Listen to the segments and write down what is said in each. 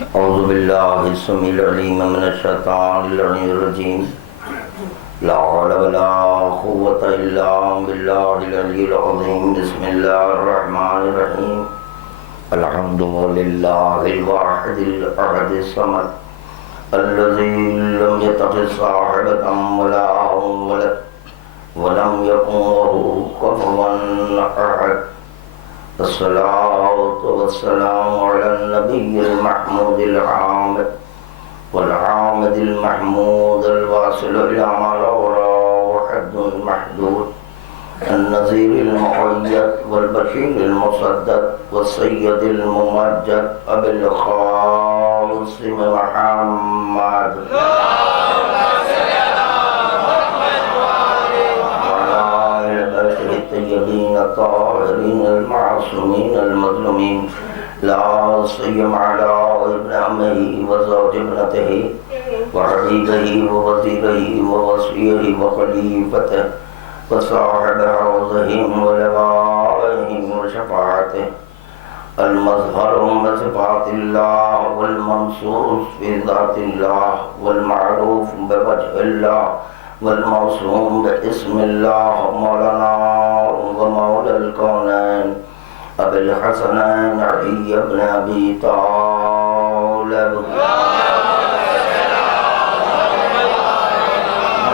اعوذ باللہ السمیع العلیم من الشیطان اللعین الرجیم لا حول ولا قوة الا باللہ العلی العظیم بسم اللہ الرحمن الرحیم الحمد للہ الواحد الاحد الصمد الذی لم يتخذ صاحبة ولا ولد ولم يكن له كفوا احد الصلاة والسلام على النبي المحمود العامد والعامد المحمود الواصل إلى ما لورى وحد المحدود النذير المؤيد والبشير المصدد والسيد الممجد أبي القاسم محمد الطيبين الطاهرين المعصومين المظلومين لا سيما على ابن عمه وزوج ابنته وحبيبه ووزيره ووصيه وخليفته وصاحب حوضهم ولوائهم وشفاعته المظهر من صفات الله والمنصوص في ذات الله والمعروف بوجه الله والموصوم باسم الله مولانا ومولى الكونين أبي الحسنين علي بن أبي طالب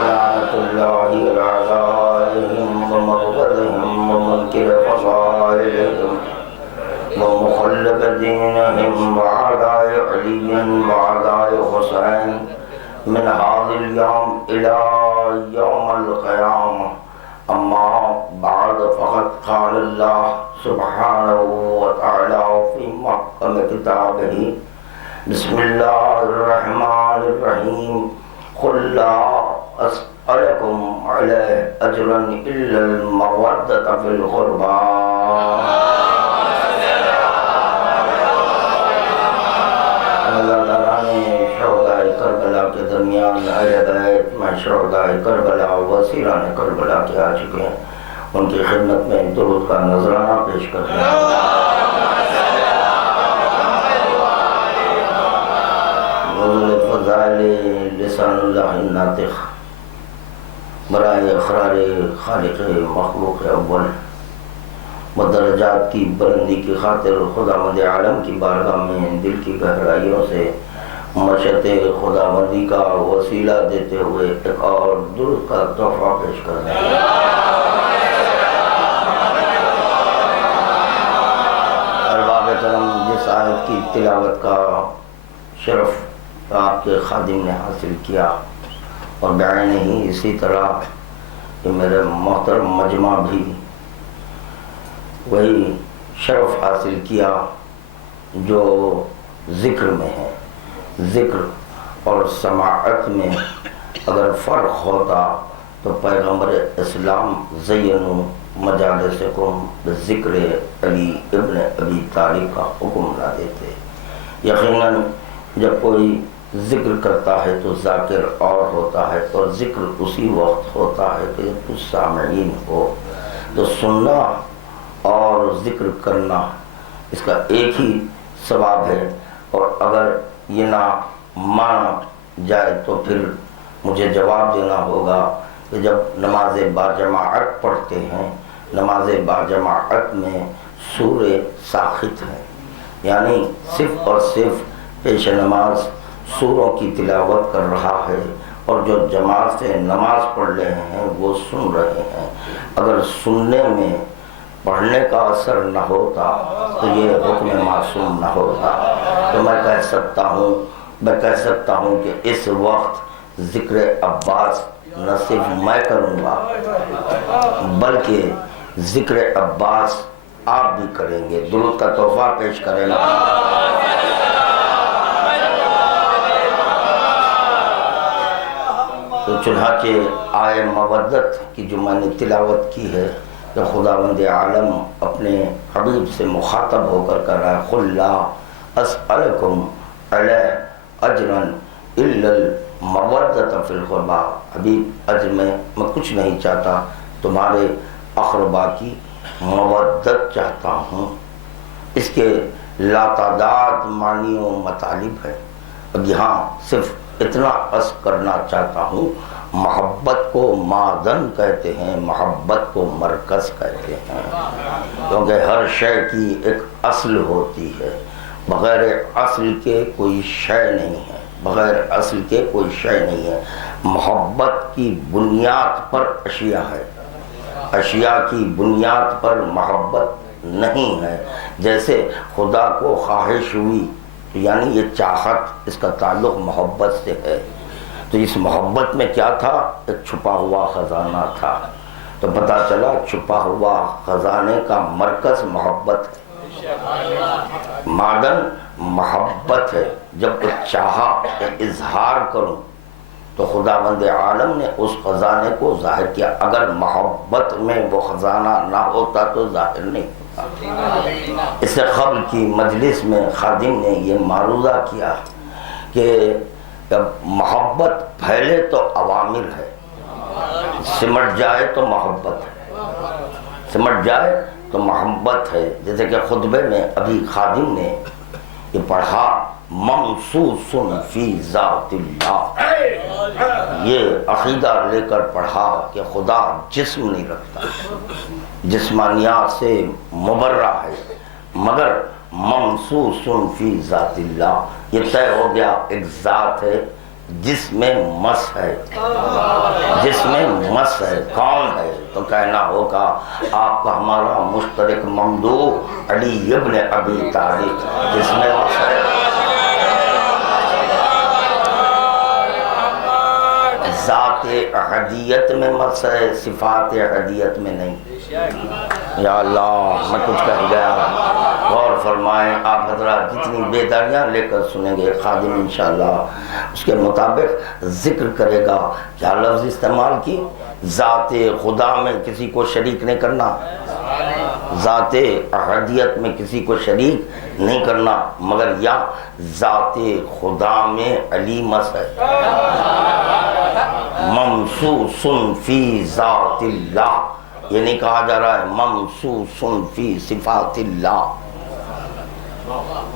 لعنة الله عليهم ومغفرهم ومنكر فضائلهم ومخلف دينهم وعداء علي وعداء حسين من هذا اليوم إلى يوم القيامة أما بعد فقد قال الله سبحانه وتعالى في محكم كتابه بسم الله الرحمن الرحيم قل لا أسألكم عليه أجرا إلا المودة في القربى کے درمیان اہل بیت میں شہداء کربلا وسیران کربلا کے آ چکے ہیں، ان کی خدمت میں درود کا نذرانہ پیش کرتے ہیں۔ فضائل لسان اللہ الناطق برائے اقرار خالق مخلوق اول مدرجات کی بلندی کی خاطر خداوند عالم کی بارگاہ میں دل کی گہرائیوں سے مشت خداوندی کا وسیلہ دیتے ہوئے ایک اور درود کا تحفہ پیش کرتے ہیں۔ ارباب کرم، جس آیت کی تلاوت کا شرف آپ کے خادم نے حاصل کیا اور بعین ہی اسی طرح کہ میرے محترم مجمع بھی وہی شرف حاصل کیا جو ذکر میں ہے۔ ذکر اور سماعت میں اگر فرق ہوتا تو پیغمبر اسلام زینوا مجالسکم بذکر علی ابن ابی طالب کا حکم نہ دیتے۔ یقیناً جب کوئی ذکر کرتا ہے تو ذاکر اور ہوتا ہے، اور ذکر اسی وقت ہوتا ہے کہ جب کچھ سامعین ہو، تو سننا اور ذکر کرنا اس کا ایک ہی ثواب ہے۔ اور اگر یہ نہ مانا جائے تو پھر مجھے جواب دینا ہوگا کہ جب نماز باجماعت پڑھتے ہیں، نماز باجماعت میں سورہ ساخت ہے، یعنی صرف اور صرف پیش نماز سوروں کی تلاوت کر رہا ہے، اور جو جماعت سے نماز پڑھ رہے ہیں وہ سن رہے ہیں۔ اگر سننے میں پڑھنے کا اثر نہ ہوتا تو یہ حکم معصوم نہ ہوتا۔ تو میں کہہ سکتا ہوں کہ اس وقت ذکر عباس نہ صرف میں کروں گا بلکہ ذکر عباس آپ بھی کریں گے، درود کا تحفہ پیش کریں گے۔ تو چنانچہ آئے مودت کی جو میں نے تلاوت کی ہے کہ خداوند عالم اپنے حبیب سے مخاطب ہو کر کہہ رہا ہے قُلْ لَا أَسْأَلُكُمْ عَلَيْهِ أَجْرًا إِلَّا الْمَوَدَّةَ فِي الْقُرْبَى، حبیب اجر میں کچھ نہیں چاہتا، تمہارے اقربا کی مودت چاہتا ہوں۔ اس کے لاتعداد معنی و مطالب ہے۔ اب یہاں صرف اتنا عرض کرنا چاہتا ہوں، محبت کو معدن کہتے ہیں، محبت کو مرکز کہتے ہیں، کیونکہ ہر شے کی ایک اصل ہوتی ہے، بغیر اصل کے کوئی شے نہیں ہے، بغیر اصل کے کوئی شے نہیں ہے۔ محبت کی بنیاد پر اشیاء ہے، اشیاء کی بنیاد پر محبت نہیں ہے۔ جیسے خدا کو خواہش ہوئی، یعنی یہ چاہت، اس کا تعلق محبت سے ہے، تو اس محبت میں کیا تھا؟ ایک چھپا ہوا خزانہ تھا، تو پتہ چلا چھپا ہوا خزانے کا مرکز محبت ہے، معدن محبت ہے۔ جب چاہا کہ اظہار کروں تو خداوند عالم نے اس خزانے کو ظاہر کیا۔ اگر محبت میں وہ خزانہ نہ ہوتا تو ظاہر نہیں ہوتا۔ اس سے قبل کی مجلس میں خادم نے یہ معروضہ کیا کہ جب محبت پھیلے تو عوامر ہے، سمٹ جائے تو محبت ہے، سمٹ جائے تو محبت ہے۔ جیسے کہ خطبے میں ابھی خادم نے یہ پڑھا، ممسوس فی ذات اللہ، یہ عقیدہ لے کر پڑھا کہ خدا جسم نہیں رکھتا، جسمانیات سے مبرہ ہے، مگر ممسوس فی ذات اللہ، یہ طے ہو گیا ایک ذات ہے جس میں مس ہے، جس میں مس ہے۔ کون ہے؟ تو کہنا ہوگا آپ کا ہمارا مشترک ممدوح علی ابن ابی طالب، جس میں مس ہے۔ ذات احدیت میں مس ہے، صفات احدیت میں نہیں۔ یا اللہ، میں کچھ کہہ گیا، غور فرمائیں آپ حضرات، جتنی بیداریاں لے کر سنیں گے خادم انشاءاللہ اس کے مطابق ذکر کرے گا۔ کیا لفظ استعمال کی؟ ذات خدا میں کسی کو شریک نہیں کرنا، ذات احدیت میں کسی کو شریک نہیں کرنا، مگر یا ذات خدا میں علی مس ہے، ممسوس فی ذات اللہ، یہ نہیں کہا جا رہا ہے ممسوس فی صفات اللہ،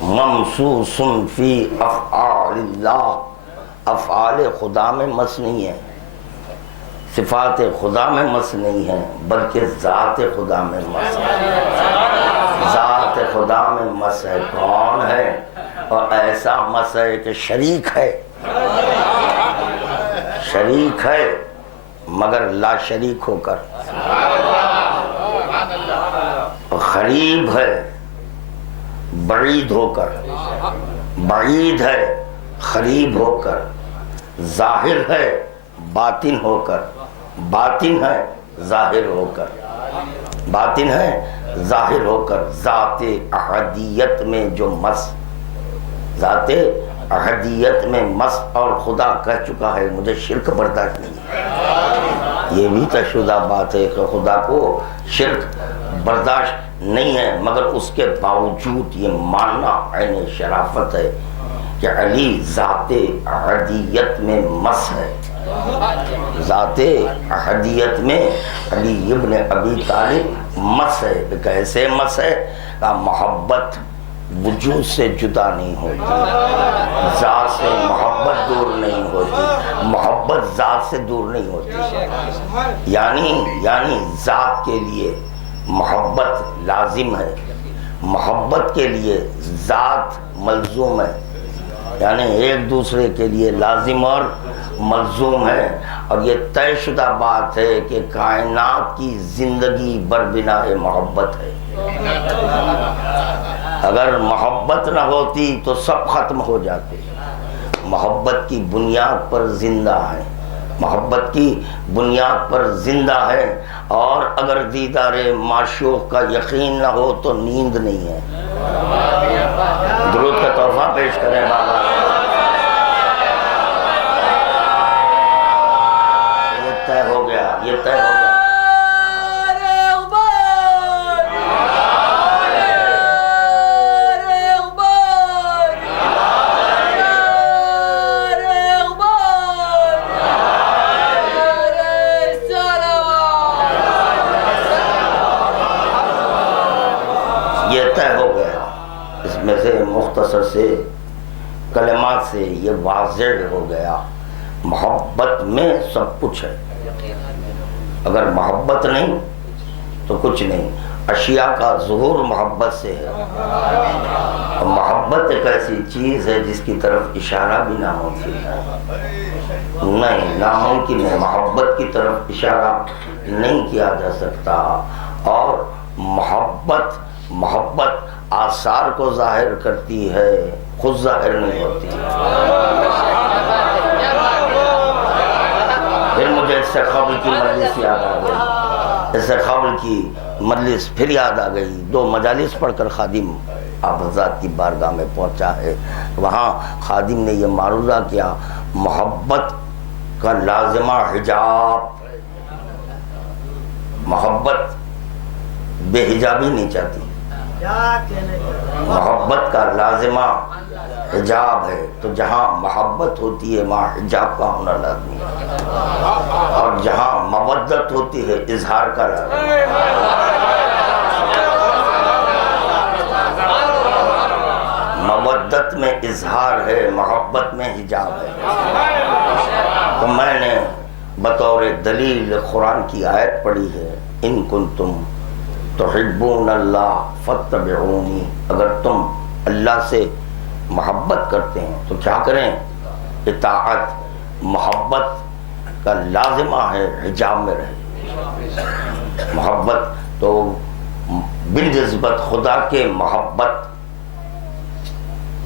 ممسوس فی افعال اللہ، افعال خدا میں مس نہیں ہے، صفات خدا میں مس نہیں ہے، بلکہ ذات خدا میں مس ہے، ذات خدا میں مس ہے۔ کون ہے؟ اور ایسا مس ہے کہ شریک ہے، شریک ہے مگر لا شریک ہو کر، قریب ہے بعید ہو کر، بعید ہے قریب ہو کر، ظاہر ہے باطن ہو کر، باطن ہے ظاہر ہو کر، باطن ہے ظاہر ہو کر۔ ذات احدیت میں جو مس، ذات احدیت میں مس، اور خدا کہہ چکا ہے مجھے شرک برداشت نہیں ہے، یہ بھی تشدہ بات ہے کہ خدا کو شرک برداشت نہیں ہے، مگر اس کے باوجود یہ ماننا عین شرافت ہے کہ علی ذات احدیت میں مس ہے، ذات احدیت میں علی ابن ابی طالب مس ہے۔ کیسے مس ہے؟ کہ محبت وجود سے جدا نہیں ہوتی، ذات سے محبت دور نہیں ہوتی، محبت ذات سے دور نہیں ہوتی، یعنی ذات کے لیے محبت لازم ہے، محبت کے لیے ذات ملزوم ہے، یعنی ایک دوسرے کے لیے لازم اور ملزوم ہے۔ اور یہ طے شدہ بات ہے کہ کائنات کی زندگی بربنا محبت ہے، اگر محبت نہ ہوتی تو سب ختم ہو جاتے۔ محبت کی بنیاد پر زندہ ہے، محبت کی بنیاد پر زندہ ہے، اور اگر دیدار معشوق کا یقین نہ ہو تو نیند نہیں ہے۔ درود کا تحفہ پیش کریں بابا۔ یہ طے ہو گیا، یہ طے ہو گیا۔ یہ طے ہو گیا میں سے مختصر سے کلمات سے یہ واضح ہو گیا، محبت میں سب کچھ ہے، اگر محبت نہیں تو کچھ نہیں۔ اشیاء کا ظہور محبت سے ہے، اور محبت ایک ایسی چیز ہے جس کی طرف اشارہ بھی ناممکن ہے، نہیں ناممکن ہے، محبت کی طرف اشارہ نہیں کیا جا سکتا، اور محبت آثار کو ظاہر کرتی ہے، خود ظاہر نہیں ہوتی۔ پھر مجھے اس سے قبل کی مجلس یاد آ گئی، اس سے قبل کی مجلس پھر یاد آ گئی، 2 مجالس پڑھ کر خادم آپ حضرات کی بارگاہ میں پہنچا ہے، وہاں خادم نے یہ معروضہ کیا، محبت کا لازمہ حجاب، محبت بے حجابی نہیں چاہتی، محبت کا لازمہ حجاب ہے، تو جہاں محبت ہوتی ہے وہاں حجاب کا ہونا لازمی ہے، اور جہاں مودت ہوتی ہے اظہار کا لازمی ہے۔ مودت میں اظہار ہے، محبت میں حجاب ہے۔ تو میں نے بطور دلیل قرآن کی آیت پڑھی ہے، ان کنتم تحبون اللہ فاتبعونی، اگر تم اللہ سے محبت کرتے ہیں تو کیا کریں؟ اطاعت، محبت کا لازمہ ہے حجاب میں رہے، محبت تو بالنسبت خدا کے محبت،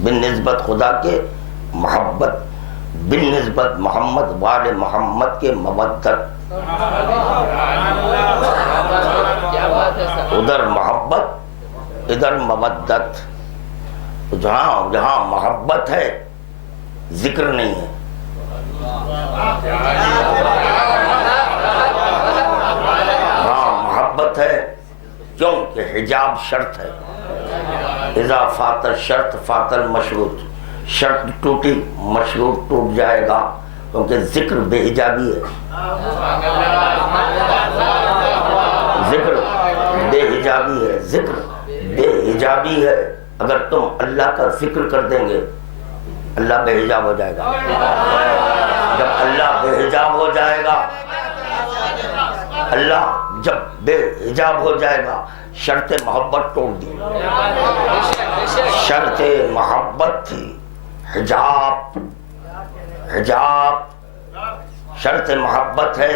بالنسبت خدا کے محبت، بالنسبت محمد وال محمد کے مودت، ادھر محبت ادھر مودت، جہاں محبت ہے ذکر نہیں ہے، ہاں محبت ہے، کیونکہ حجاب شرط ہے، اذا فات الشرط فات المشروط، شرط ٹوٹی مشروط ٹوٹ جائے گا، کیونکہ ذکر بے حجابی ہے، ذکر بے حجابی ہے، ذکر بے حجابی ہے، اگر تم اللہ کا ذکر کر دیں گے اللہ بے حجاب ہو جائے گا، جب اللہ بے حجاب ہو جائے گا، اللہ جب بے حجاب ہو جائے گا، شرط محبت توڑ دی، شرط محبت تھی حجاب، حجاب شرط محبت ہے،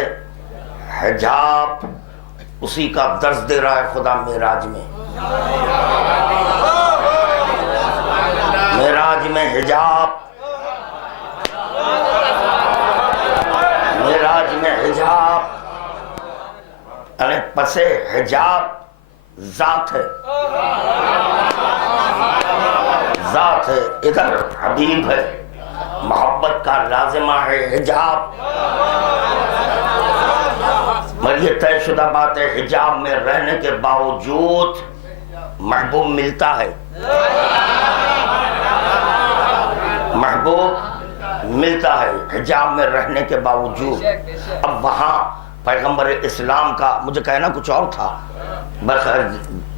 حجاب اسی کا درس دے رہا ہے خدا معراج میں، معراج میں حجاب، معراج میں حجاب یعنی پس حجاب ذات ہے، ذات ہے، ادھر حبیب ہے، محبت کا لازمہ ہے حجاب، مگر یہ طے شدہ بات ہے حجاب میں رہنے کے باوجود محبوب ملتا ہے، محبوب ملتا ہے حجاب میں رہنے کے باوجود۔ اب وہاں پیغمبر اسلام کا مجھے کہنا کچھ اور تھا، بخیر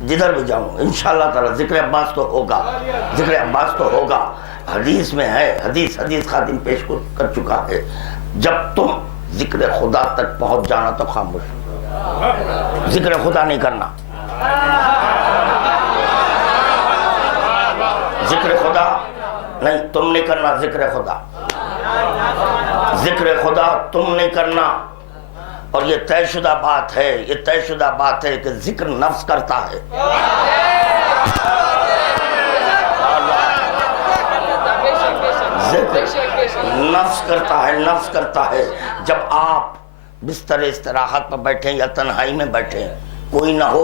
جدھر بھی جاؤں انشاءاللہ تعالی ذکر عباس تو ہوگا، ذکر عباس تو ہوگا، حدیث میں ہے، حدیث خادم پیش کر چکا ہے، جب تم ذکر خدا تک پہنچ جانا تو خاموش، ذکر خدا نہیں کرنا، ذکر خدا نہیں تم نہیں کرنا، ذکر خدا، ذکر خدا تم نہیں کرنا، اور یہ طے شدہ بات ہے، یہ طے شدہ بات ہے کہ ذکر نفس کرتا ہے، ذکر نفس کرتا ہے، نفس کرتا ہے، جب آپ بستر استراحت پر بیٹھیں یا تنہائی میں بیٹھیں، کوئی نہ ہو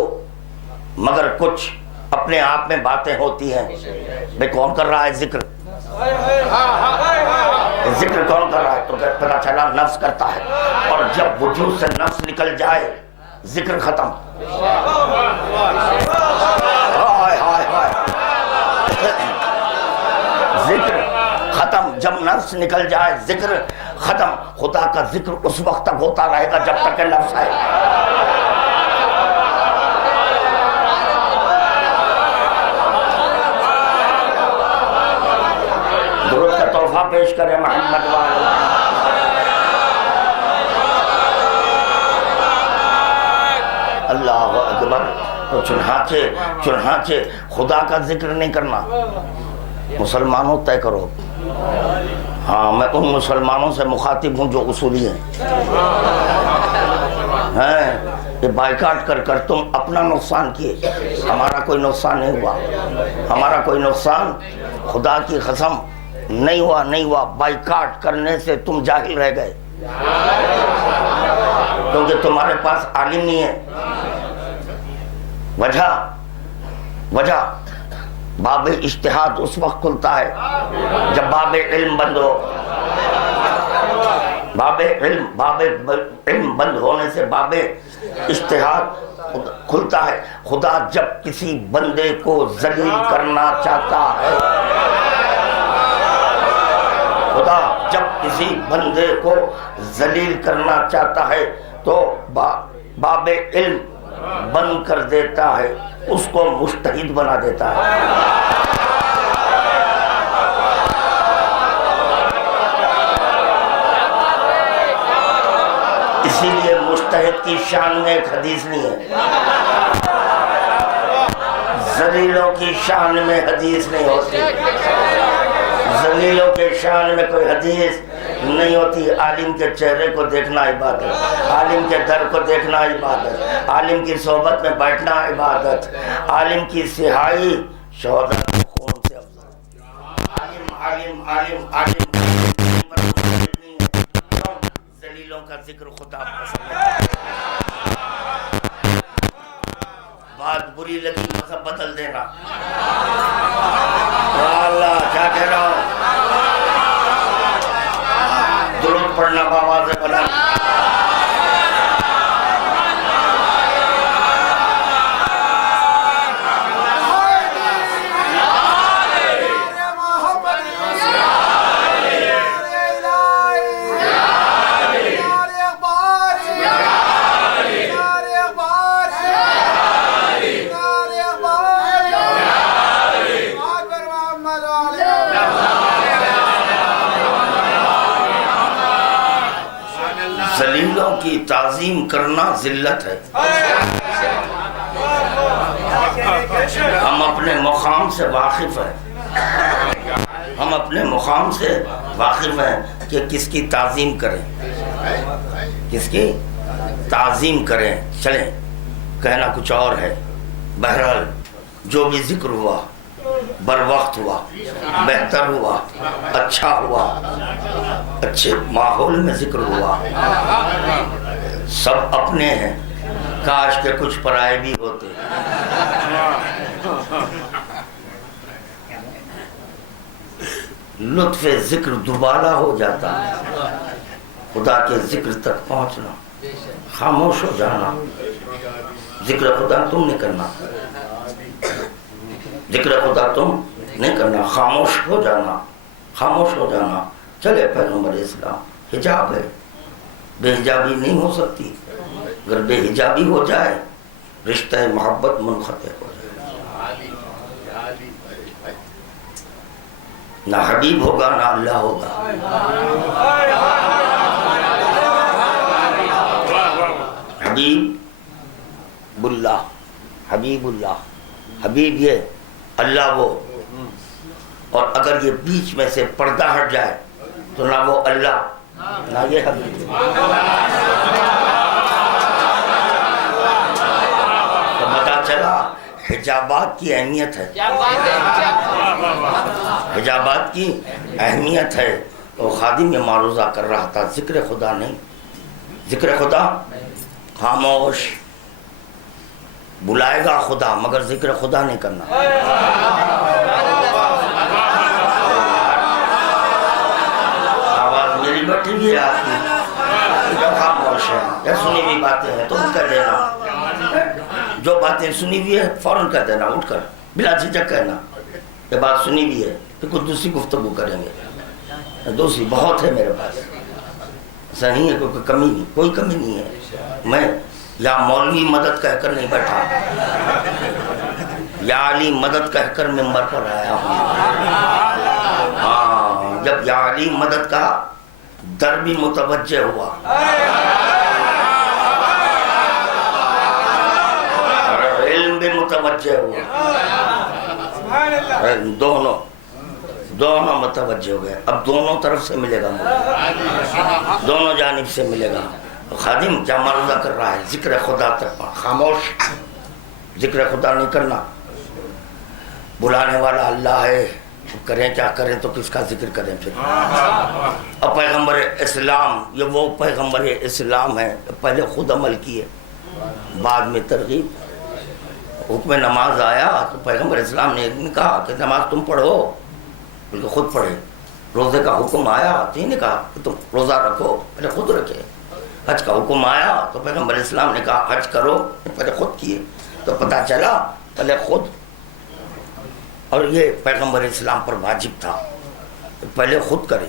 مگر کچھ اپنے آپ میں باتیں ہوتی ہیں، بھئی کون کر رہا ہے ذکر، ذکر کون کر رہا ہے، تو پتہ چلا نفس کرتا ہے، اور جب وجود سے نفس نکل جائے ذکر ختم، ہائے ہائے ہائے، ذکر ختم، جب نفس نکل جائے ذکر ختم، خدا کا ذکر اس وقت تک ہوتا رہے گا جب تک کہ نفس آئے، دفعہ پیش کریں محمد والا۔ اللہ اکبر۔ تو چنانچہ خدا کا ذکر نہیں کرنا، مسلمانوں طے کرو۔ ہاں میں ان مسلمانوں سے مخاطب ہوں جو اصولی ہیں، یہ بائیکاٹ کر تم اپنا نقصان کیے، ہمارا کوئی نقصان نہیں ہوا، ہمارا کوئی نقصان خدا کی قسم نہیں ہوا۔ بائیکاٹ کرنے سے تم جاہل رہ گئے، کیونکہ تمہارے پاس عالم نہیں ہے۔ وجہ باب اجتہاد اس وقت کھلتا ہے جب باب علم بند ہو۔ باب علم بند ہونے سے باب اجتہاد کھلتا ہے۔ خدا جب کسی بندے کو ذلیل کرنا چاہتا ہے، خدا جب کسی بندے کو ذلیل کرنا چاہتا ہے تو باب علم بند کر دیتا ہے، اس کو مجتہد بنا دیتا ہے۔ اسی لیے مجتہد کی شان میں ایک حدیث نہیں ہے، ذلیلوں کی شان میں حدیث نہیں ہوتی، ذلیلوں کے شان میں کوئی حدیث نہیں ہوتی۔ عالم کے چہرے کو دیکھنا عبادت، عالم کے در کو دیکھنا عبادت، عالم کی صحبت میں بیٹھنا عبادت، عالم کی سہائی شہداء کے خون سے افضل۔ عالم ذلیلوں کا ذکر خدا پسند ہے۔ بات بری لگی مذہب بدل دینا۔ اللہ کیا کہہ رہا ہوں، درود پڑھنا بآواز بلند۔ ذلیلوں کی تعظیم کرنا ذلت ہے۔ ہم اپنے مقام سے واقف ہیں، ہم اپنے مقام سے واقف ہیں کہ کس کی تعظیم کریں، کس کی تعظیم کریں۔ چلیں کہنا کچھ اور ہے۔ بہرحال جو بھی ذکر ہوا بر وقت ہوا، بہتر ہوا، اچھا ہوا، اچھے ماحول میں ذکر ہوا، سب اپنے ہیں، کاش کہ کچھ پرائے بھی ہوتے۔ لطف ذکر دوبارہ ہو جاتا، خدا کے ذکر تک پہنچنا، خاموش ہو جانا، ذکر خدا تم نے کرنا، ذکر خدا تم نہیں کرنا، خاموش ہو جانا، خاموش ہو جانا۔ چلے پیغمبر اسلام حجاب ہے، بے حجابی نہیں ہو سکتی، اگر بے حجابی ہو جائے رشتہ محبت منقطع ہو جائے، نہ حبیب ہوگا نہ اللہ ہوگا۔ حبیب اللہ، حبیب اللہ، حبیب یہ، اللہ وہ، اور اگر یہ بیچ میں سے پردہ ہٹ جائے تو نہ وہ اللہ نہ یہ حبیب۔ تو پتہ چلا حجابات کی اہمیت ہے، حجابات کی اہمیت ہے۔ تو خادم یہ معروضہ کر رہا تھا، ذکر خدا نہیں، ذکر خدا خاموش، بلائے گا خدا مگر ذکر خدا نہیں کرنا۔ آواز میری بٹھی بھی آپ کی، جو خاموش ہے یا سنی ہوئی باتیں ہیں تو کہہ دینا، جو باتیں سنی ہوئی ہے فوراً کہہ دینا، اٹھ کر بلا جھجک کہنا یہ بات سنی ہوئی ہے، پھر کچھ دوسری گفتگو کریں گے، دوسری بہت ہے میرے پاس، ایسا نہیں ہے کوئی کمی نہیں، کوئی کمی نہیں ہے۔ میں یا مولوی مدد کہہ کر نہیں بیٹھا، یا علی مدد کہہ کر ممبر پر آیا ہوں۔ ہاں جب یا مالی مدد کا در بھی متوجہ ہوا اور علم بھی متوجہ ہوا، دونوں متوجہ ہو گئے. اب دونوں طرف سے ملے گا مجھے، دونوں جانب سے ملے گا. خادم کیا معاملہ کر رہا ہے؟ ذکر خدا تک خاموش، ذکر خدا نہیں کرنا. بلانے والا اللہ ہے، کریں کیا کریں تو کس کا ذکر کریں پھر. اب پیغمبر اسلام، یہ وہ پیغمبر اسلام ہے، پہلے خود عمل کیے بعد میں ترغیب. حکم نماز آیا تو پیغمبر اسلام نے کہا کہ نماز تم پڑھو، بلکہ خود پڑھے. روزے کا حکم آیا تو یہ نے کہا کہ تم روزہ رکھو، پہلے خود رکھے. حج کا حکم آیا تو پیغمبر اسلام نے کہا حج کرو، پہلے خود کیے. تو پتہ چلا پہلے خود، اور یہ پیغمبر اسلام پر واجب تھا پہلے خود کرے،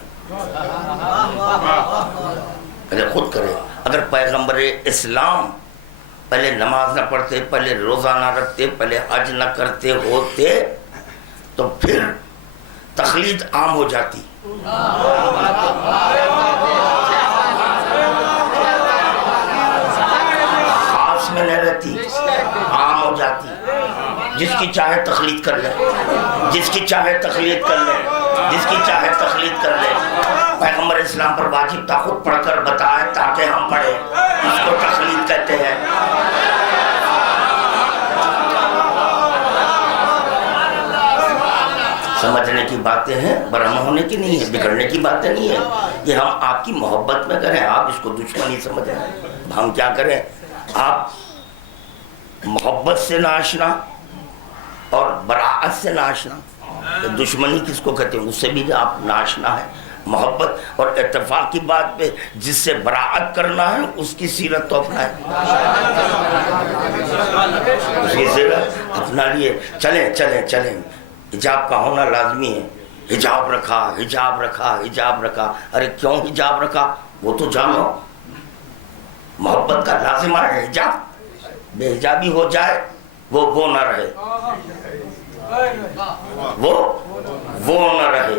پہلے خود کرے. اگر پیغمبر اسلام پہلے نماز نہ پڑھتے، پہلے روزہ نہ رکھتے، پہلے حج نہ کرتے ہوتے تو پھر تقلید عام ہو جاتی. خاص میں نہیں رہتی، عام ہو جاتی. جس کی چاہے تقلید کر لے، جس کی چاہے تقلید کر لے، جس کی چاہے تقلید کر لے. پیغمبر اسلام پر واجب تھا خود پڑھ کر بتائے تاکہ ہم پڑھیں، اس کو تقلید کہتے ہیں. سمجھنے کی باتیں ہیں، برہم ہونے کی نہیں ہے، بگڑنے کی باتیں نہیں ہیں. یہ ہم آپ کی محبت میں کریں، آپ اس کو دشمنی سمجھیں. ہم کیا کریں؟ آپ محبت سے ناشنا اور براعت سے ناشنا. دشمنی کس کو کہتے ہیں؟ اس سے بھی آپ ناشنا ہے. محبت اور اتفاق کی بات پہ جس سے براعت کرنا ہے اس کی سیرت تو اپنا ہے، اس کی سیرت اپنا لیے. چلیں چلیں چلیں، حجاب کا ہونا لازمی ہے. حجاب رکھا، حجاب رکھا، حجاب رکھا. ارے کیوں حجاب رکھا وہ تو جانو. محبت کا لازمہ ہے حجاب. بے حجابی ہو جائے وہ نہ رہے، وہ نہ رہے.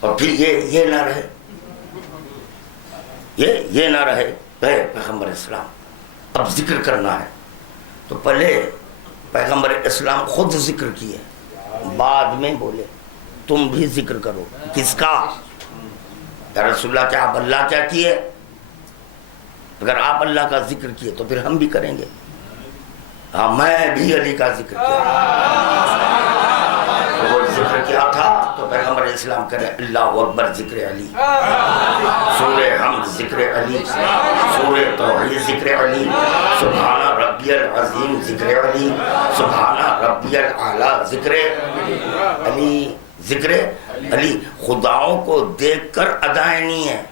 اور پھر یہ نہ رہے، یہ نہ رہے. پیغمبر اسلام اب ذکر کرنا ہے تو پہلے پیغمبر اسلام خود ذکر کیے، بعد میں بولے تم بھی ذکر کرو. کس کا؟ یا رسول اللہ کیا آپ اللہ کیا کیے؟ اگر آپ اللہ کا ذکر کیے تو پھر ہم بھی کریں گے. ہاں میں بھی علی کا ذکر کیا. وہ ذکر کیا تھا تو پیغمبر اسلام کرے اللہ اکبر ذکر علی، سورہ حمد ذکر علی، سورہ توحید ذکر علی، سبحان ربی العظیم ذکر علی، سبحان ربی الاعلی ذکر علی. ذکر علی خداؤں کو دیکھ کر ادائیں نہیں ہے.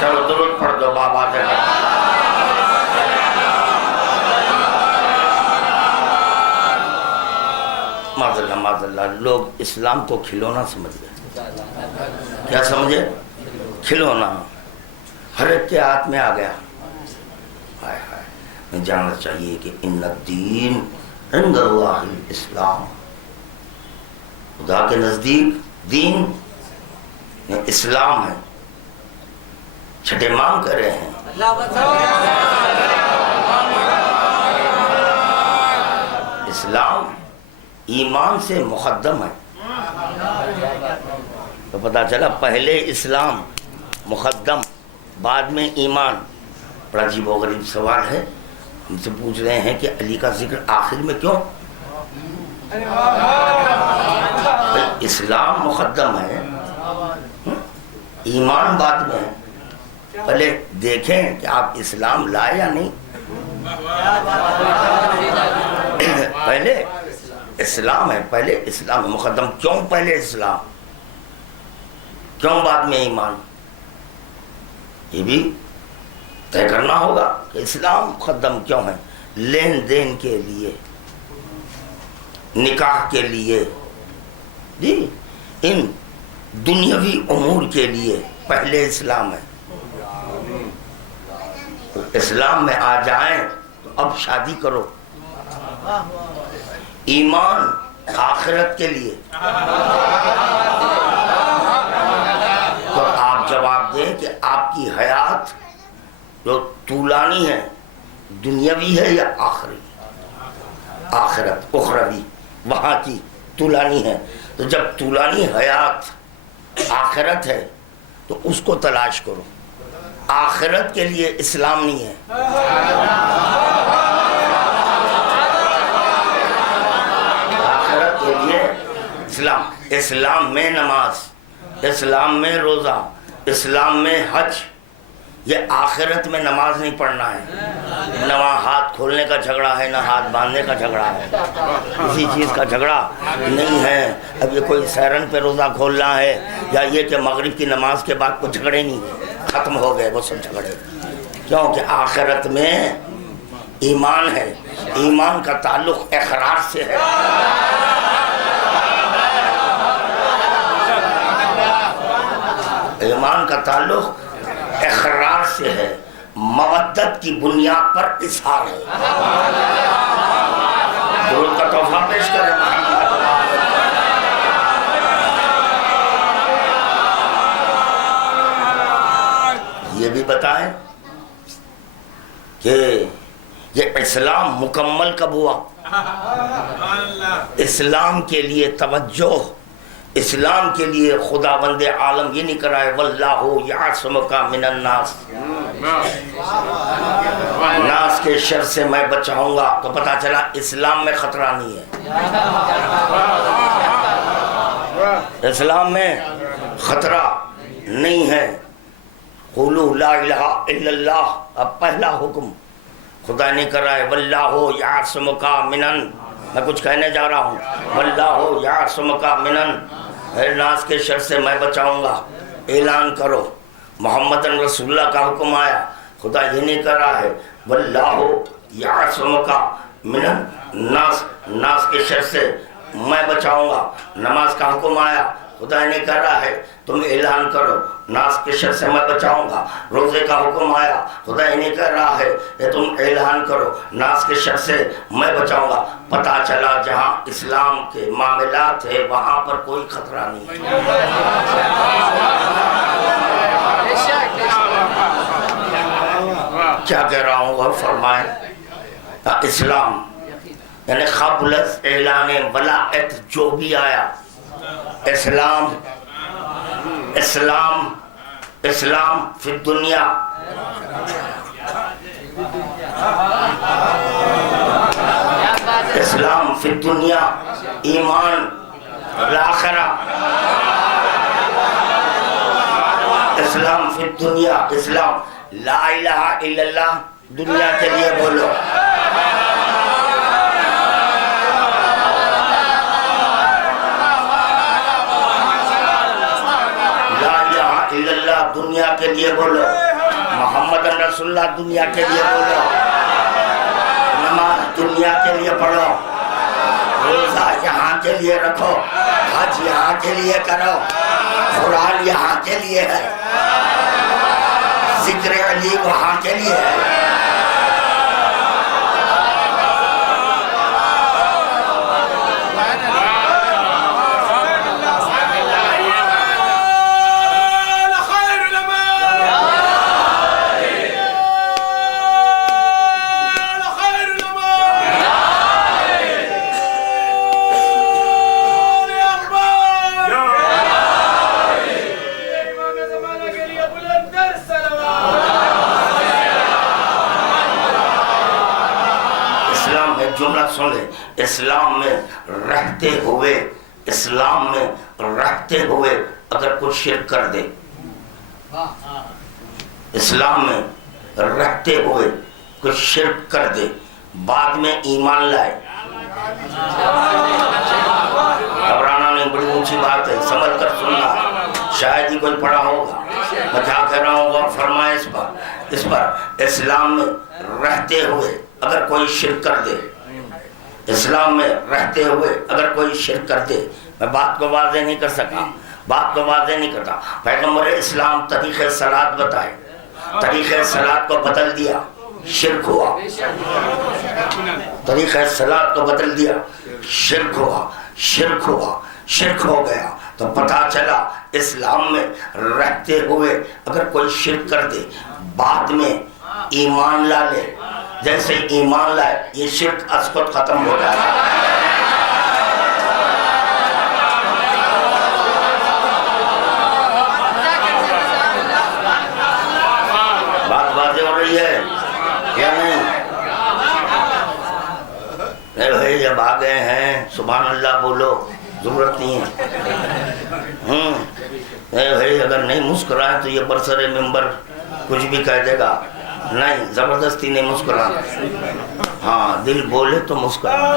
چلو درود پڑھ دو بابا کے. معاذ اللہ لوگ اسلام کو کھلونا سمجھ گئے. کیا سمجھے؟ کھلونا. ہر ایک کے ہاتھ میں آ گیا. ہائے ہائے، میں جاننا چاہیے کہ ان الدین عند اللہ الاسلام. خدا کے نزدیک دین اسلام ہے. چھٹے مانگ کر رہے ہیں. اسلام ایمان سے مقدم ہے. تو پتہ چلا پہلے اسلام مقدم، بعد میں ایمان. بڑا عجیب و غریب سوال ہے. ہم سے پوچھ رہے ہیں کہ علی کا ذکر آخر میں کیوں؟ اسلام مقدم ہے، ایمان بعد میں ہے. پہلے دیکھیں کہ آپ اسلام لائے یا نہیں. پہلے اسلام ہے، پہلے اسلام ہے مقدم. کیوں پہلے اسلام، کیوں بعد میں ایمان؟ یہ بھی طے کرنا ہوگا کہ اسلام مقدم کیوں ہے. لین دین کے لیے، نکاح کے لیے، جی ان دنیاوی امور کے لیے پہلے اسلام ہے. اسلام میں آ جائیں تو اب شادی کرو. ایمان آخرت کے لیے، تو آپ جواب دیں کہ آپ کی حیات جو طولانی ہے دنیاوی ہے یا آخری؟ آخرت اخروی وہاں کی طولانی ہے. تو جب طولانی حیات آخرت ہے تو اس کو تلاش کرو. آخرت کے لیے اسلام نہیں ہے. آخرت کے لیے اسلام میں نماز، اسلام میں روزہ، اسلام میں حج، یہ آخرت میں نماز نہیں پڑھنا ہے. نہ وہاں ہاتھ کھولنے کا جھگڑا ہے، نہ ہاتھ باندھنے کا جھگڑا ہے، کسی چیز کا جھگڑا نہیں ہے. اب یہ کوئی سیرن پہ روزہ کھولنا ہے یا یہ کہ مغرب کی نماز کے بعد کوئی جھگڑے نہیں ہے، ختم ہو گئے وہ سب جھگڑے. کیونکہ آخرت میں ایمان ہے. ایمان کا تعلق اقرار سے ہے. ایمان کا تعلق اقرار سے ہے، مودت کی بنیاد پر اظہار ہے. درود کا تحفہ پیش کریں محمد. یہ بھی بتائیں کہ یہ اسلام مکمل کب ہوا؟ اسلام کے لیے توجہ، اسلام کے لیے خداوند عالم یہ نہیں کرائے واللہ یعصمک من الناس، ناس کے شر سے میں بچاؤں گا. تو پتا چلا اسلام میں خطرہ نہیں ہے. اسلام میں خطرہ نہیں ہے. قولوا لا الہ الا اللہ، اب پہلا حکم خدا نے کرا ہے واللہ یعصمک من الناس. میں کچھ کہنے جا رہا ہوں. واللہ یعصمک من الناس کے شر سے میں بچاؤں گا. اعلان کرو. محمد رسول اللہ کا حکم آیا، خدا یہ نہیں کر رہا ہے واللہ یعصمک من الناس، ناس کے شر سے میں بچاؤں گا. نماز کا حکم آیا، خدا یہ نہیں کر رہا ہے تم اعلان کرو ناس کے شر سے میں بچاؤں گا. روزے کا حکم آیا، خدا یہ نہیں کر رہا ہے کہ تم اعلان کرو ناس کے شر سے میں بچاؤں گا. پتا چلا جہاں اسلام کے معاملات ہے وہاں پر کوئی خطرہ نہیں ہے. کیا کہہ رہا ہوں اور فرمائیں. اسلام یعنی قبل اعلان ولایت جو بھی آیا، اسلام اسلام اسلام فی الدنیا، اسلام فی الدنیا، ایمان الآخرہ. اسلام فی الدنیا، اسلام لا الہ الا اللہ دنیا کے لیے بولو. دنیا کے لیے بولو. محمد رسول اللہ دنیا کے لیے بولو. نماز دنیا کے لیے پڑھو. روزہ یہاں کے لیے رکھو. حج یہاں کے لیے کرو. قرآن یہاں کے لیے ہے. ذکر علی وہاں کے لیے ہے. سن لیں. اسلام میں رہتے ہوئے، اسلام میں رہتے ہوئے اگر کچھ شرک کر دے، اسلام میں رہتے ہوئے کچھ شرک کر دے، بعد میں ایمان لائے، گھبرانا نہیں، بڑی اونچی بات ہے، سمجھ کر سننا. شاید ہی کوئی پڑھا ہوگا. میں کیا کہہ رہا ہوں اور فرمائے اس پر اسلام میں رہتے ہوئے اگر کوئی شرک کر دے، اسلام میں رہتے ہوئے اگر کوئی شرک کر دے. میں بات کو واضح نہیں کر سکا، بات کو واضح نہیں کرتا. پیغمبر اسلام طریقہ صلات بتائے، طریقہ صلات کو بدل دیا. شرک ہوا. طریقہ صلاۃ کو بدل دیا، شرک ہوا، شرک ہوا، شرک ہو گیا. تو پتہ چلا اسلام میں رہتے ہوئے اگر کوئی شرک کر دے، بعد میں ایمان لا لے، جیسے ایمان لائے یہ شرک اسقط ختم ہو جائے. بات واضح ہو رہی ہے یا نہیں؟ نہیں بھائی، جب آ گئے ہیں سبحان اللہ بولو، ضرورت نہیں ہے. نہیں بھائی، اگر نہیں مسکرائے تو یہ برسر ممبر کچھ بھی کہہ دے گا. نہیں، زبردستی نہیں مسکرانا. ہاں، دل بولے تو مسکرانا،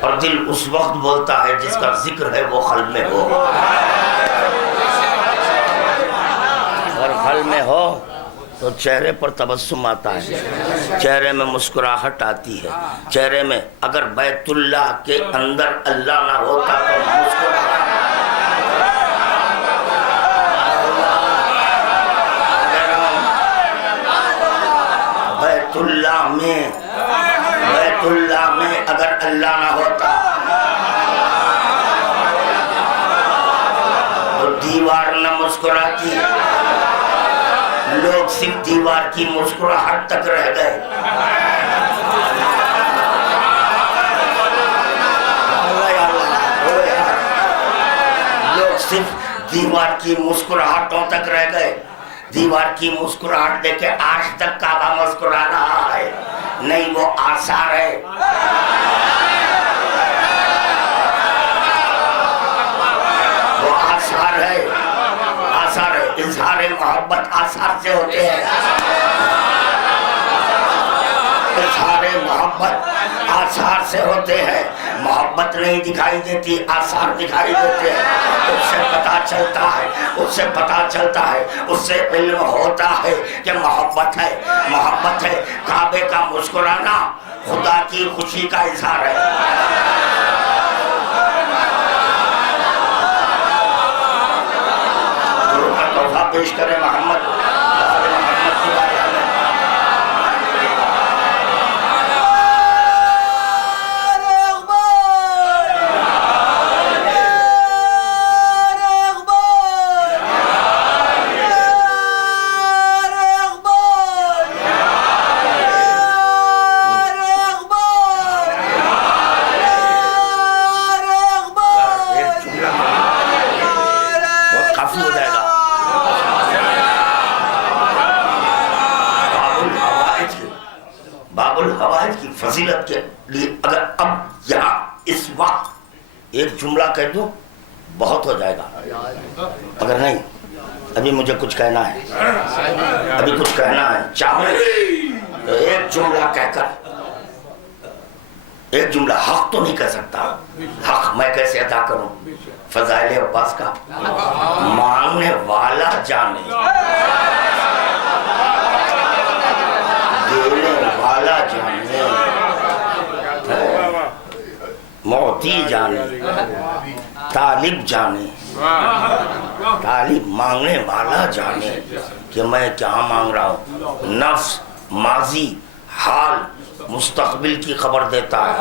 اور دل اس وقت بولتا ہے جس کا ذکر ہے وہ قلب میں ہو. اگر قلب میں ہو تو چہرے پر تبسم آتا ہے، چہرے میں مسکراہٹ آتی ہے. چہرے میں اگر بیت اللہ کے اندر اللہ نہ ہوتا تو مسکراہٹ. بیت اللہ میں اگر اللہ نہ ہوتا تو دیوار نہ مسکراتی، لوگ صرف دیوار کی مسکراہٹ تک رہ گئے. لوگ صرف دیوار کی مسکراہٹوں تک رہ گئے. دیوار کی مسکراہٹ دیکھے آج تک کعبہ مسکرا رہا ہے. نہیں، وہ آثار ہے. وہ آثار ہے، آثار ہے. اظہار محبت آثار سے ہوتے ہیں. اظہار محبت آثار سے ہوتے ہیں. محبت نہیں دکھائی دیتی، آثار دکھائی دیتے ہیں. اس سے پتہ چلتا ہے، اس سے پتہ چلتا ہے، اس سے علم ہوتا ہے کہ محبت ہے. محبت ہے. کعبے کا مسکرانا خدا کی خوشی کا اظہار ہے. گرو کا تحفہ پیش کرے محمد کی بارگاہ میں. فضیلت کے لیے اگر اب یہاں اس وقت ایک جملہ کہہ دوں بہت ہو جائے گا. اگر نہیں، ابھی مجھے کچھ کہنا ہے، ابھی کچھ کہنا ہے. چاہے تو ایک جملہ کہہ کر، ایک جملہ حق تو نہیں کہہ سکتا. حق میں کیسے ادا کروں؟ فضائل عباس کا مانگنے والا جانے، دینے والا جانے، موتی جانے، طالب جانے، طالب مانگنے والا جانے کہ میں کیا مانگ رہا ہوں. نفس ماضی، حال، مستقبل کی خبر دیتا ہے.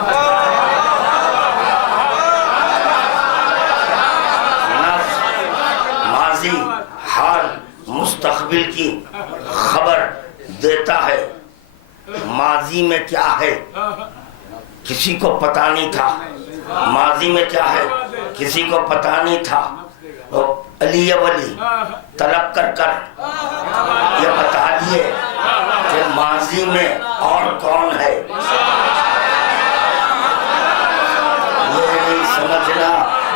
نفس ماضی، حال، مستقبل کی خبر دیتا ہے. ماضی میں کیا ہے کسی کو پتہ نہیں تھا. ماضی میں کیا ہے کسی کو پتہ نہیں تھا. علی ولی طلب کر کر یہ بتا دیے کہ ماضی میں اور کون ہے. یہ نہیں سمجھنا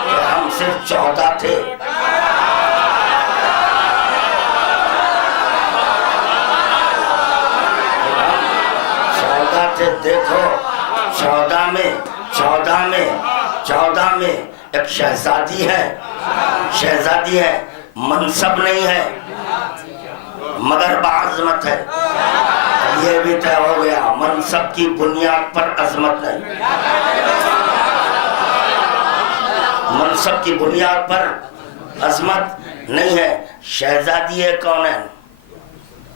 کہ ہم صرف 14 تھے. دیکھو 14 میں ایک شہزادی ہے. منصب نہیں ہے مگر بعظمت ہے. یہ بھی طے ہو گیا، منصب کی بنیاد پر عظمت نہیں. منصب کی بنیاد پر عظمت نہیں ہے. شہزادی ہے کون ہے؟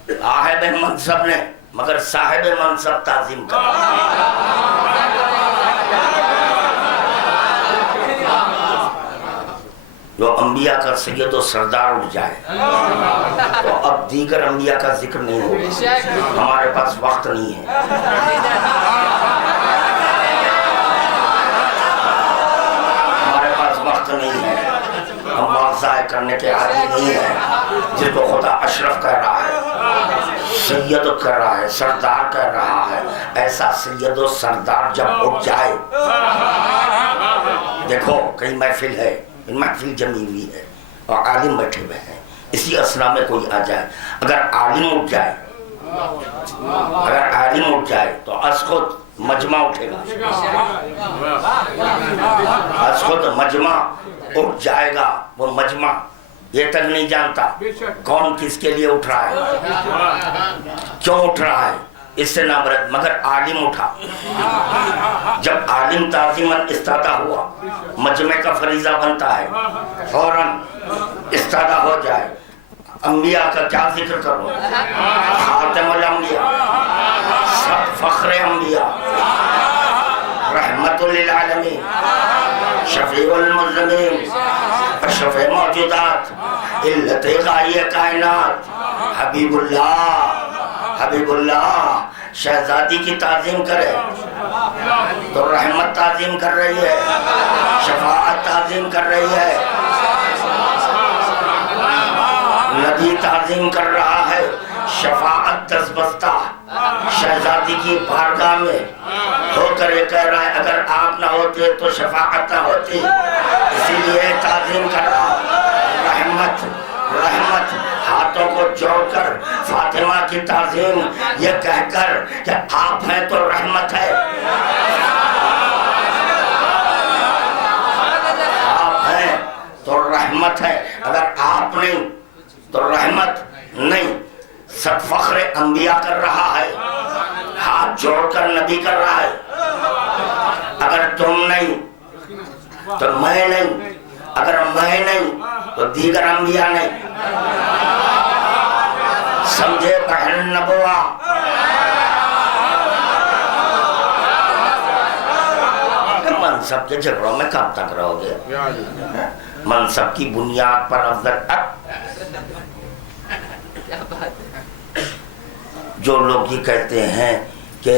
صاحب منصب نے مگر صاحب منصب تعظیم کر رہا ہے. جو انبیاء کا سید و سردار اٹھ جائے تو اب دیگر انبیاء کا ذکر نہیں ہوگا. ہمارے پاس وقت نہیں ہے. ہمارے پاس وقت نہیں ہے. ہم وقت ضائع کرنے کے عادی نہیں ہیں. جس کو خدا اشرف کہہ رہا ہے، سید کہہ رہا ہے، سردار کہہ رہا ہے، ایسا سید و سردار جب اٹھ جائے. دیکھو کئی محفل ہے، محفل جمی ہوئی ہے اور عالم بیٹھے ہوئے ہیں. اسی اسنا میں کوئی آ جائے، اگر عالم اٹھ جائے، اگر عالم اٹھ جائے تو از خود مجمع اٹھے گا. از خود مجمع اٹھ جائے گا. وہ مجمع یہ تک نہیں جانتا کون کس کے لیے اٹھ رہا ہے، کیوں اٹھ رہا ہے، اس سے نہ برد. مگر عالم اٹھا. جب عالم تعظیماً استادا ہوا، مجمع کا فریضہ بنتا ہے فوراً استادا ہو جائے. انبیاء کا کیا ذکر کرو، خاتم الانبیاء، سب فخر انبیاء، رحمت للعالمین، شفیع المذنبین، اشرف موجودات، علت غائی کائنات، حبیب اللہ. حبیب اللہ شہزادی کی تعظیم کرے تو رحمت تعظیم کر رہی ہے، شفاعت تعظیم کر رہی ہے. نبی تعظیم کر رہا ہے، شفاعت دستبستہ شہزادی کی بارگاہ میں ہو کر یہ کہہ رہا ہے اگر آپ نہ ہوتے تو شفاعت نہ ہوتی. اسی لیے تعظیم کر رہا. رحمت رحمت ہاتھوں کو جوڑ کر فاطمہ کی تعظیم یہ کہہ کر کہ آپ ہیں تو رحمت ہے، آپ ہیں تو رحمت ہے. اگر آپ نہیں تو رحمت نہیں. سب فخر انبیاء کر رہا ہے، ہاتھ جوڑ کر نبی کر رہا ہے. اگر تم نہیں تو میں نہیں، اگر میں نہیں تو دیگر انبیاء نہیں. سمجھے بہن نبوہ. منصب کے جھگڑوں میں کب تک رہو گے؟ منصب کی بنیاد پر افضل. جو لوگ یہ کہتے ہیں کہ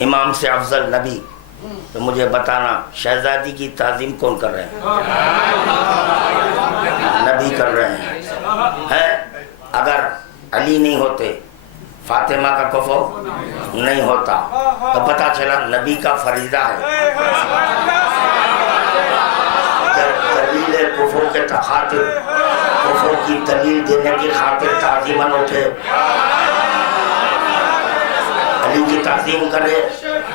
امام سے افضل نبی، تو مجھے بتانا شہزادی کی تعظیم کون کر رہے ہیں؟ نبی کر رہے ہیں. اگر علی نہیں ہوتے، فاطمہ کا کفو نہیں ہوتا، تو پتہ چلا نبی کا فریضہ ہے. دلیل کفو کے خاطر، کفو کی دلیل دینے کی خاطر تعظیماً اٹھے، علی کی تعظیم کرے.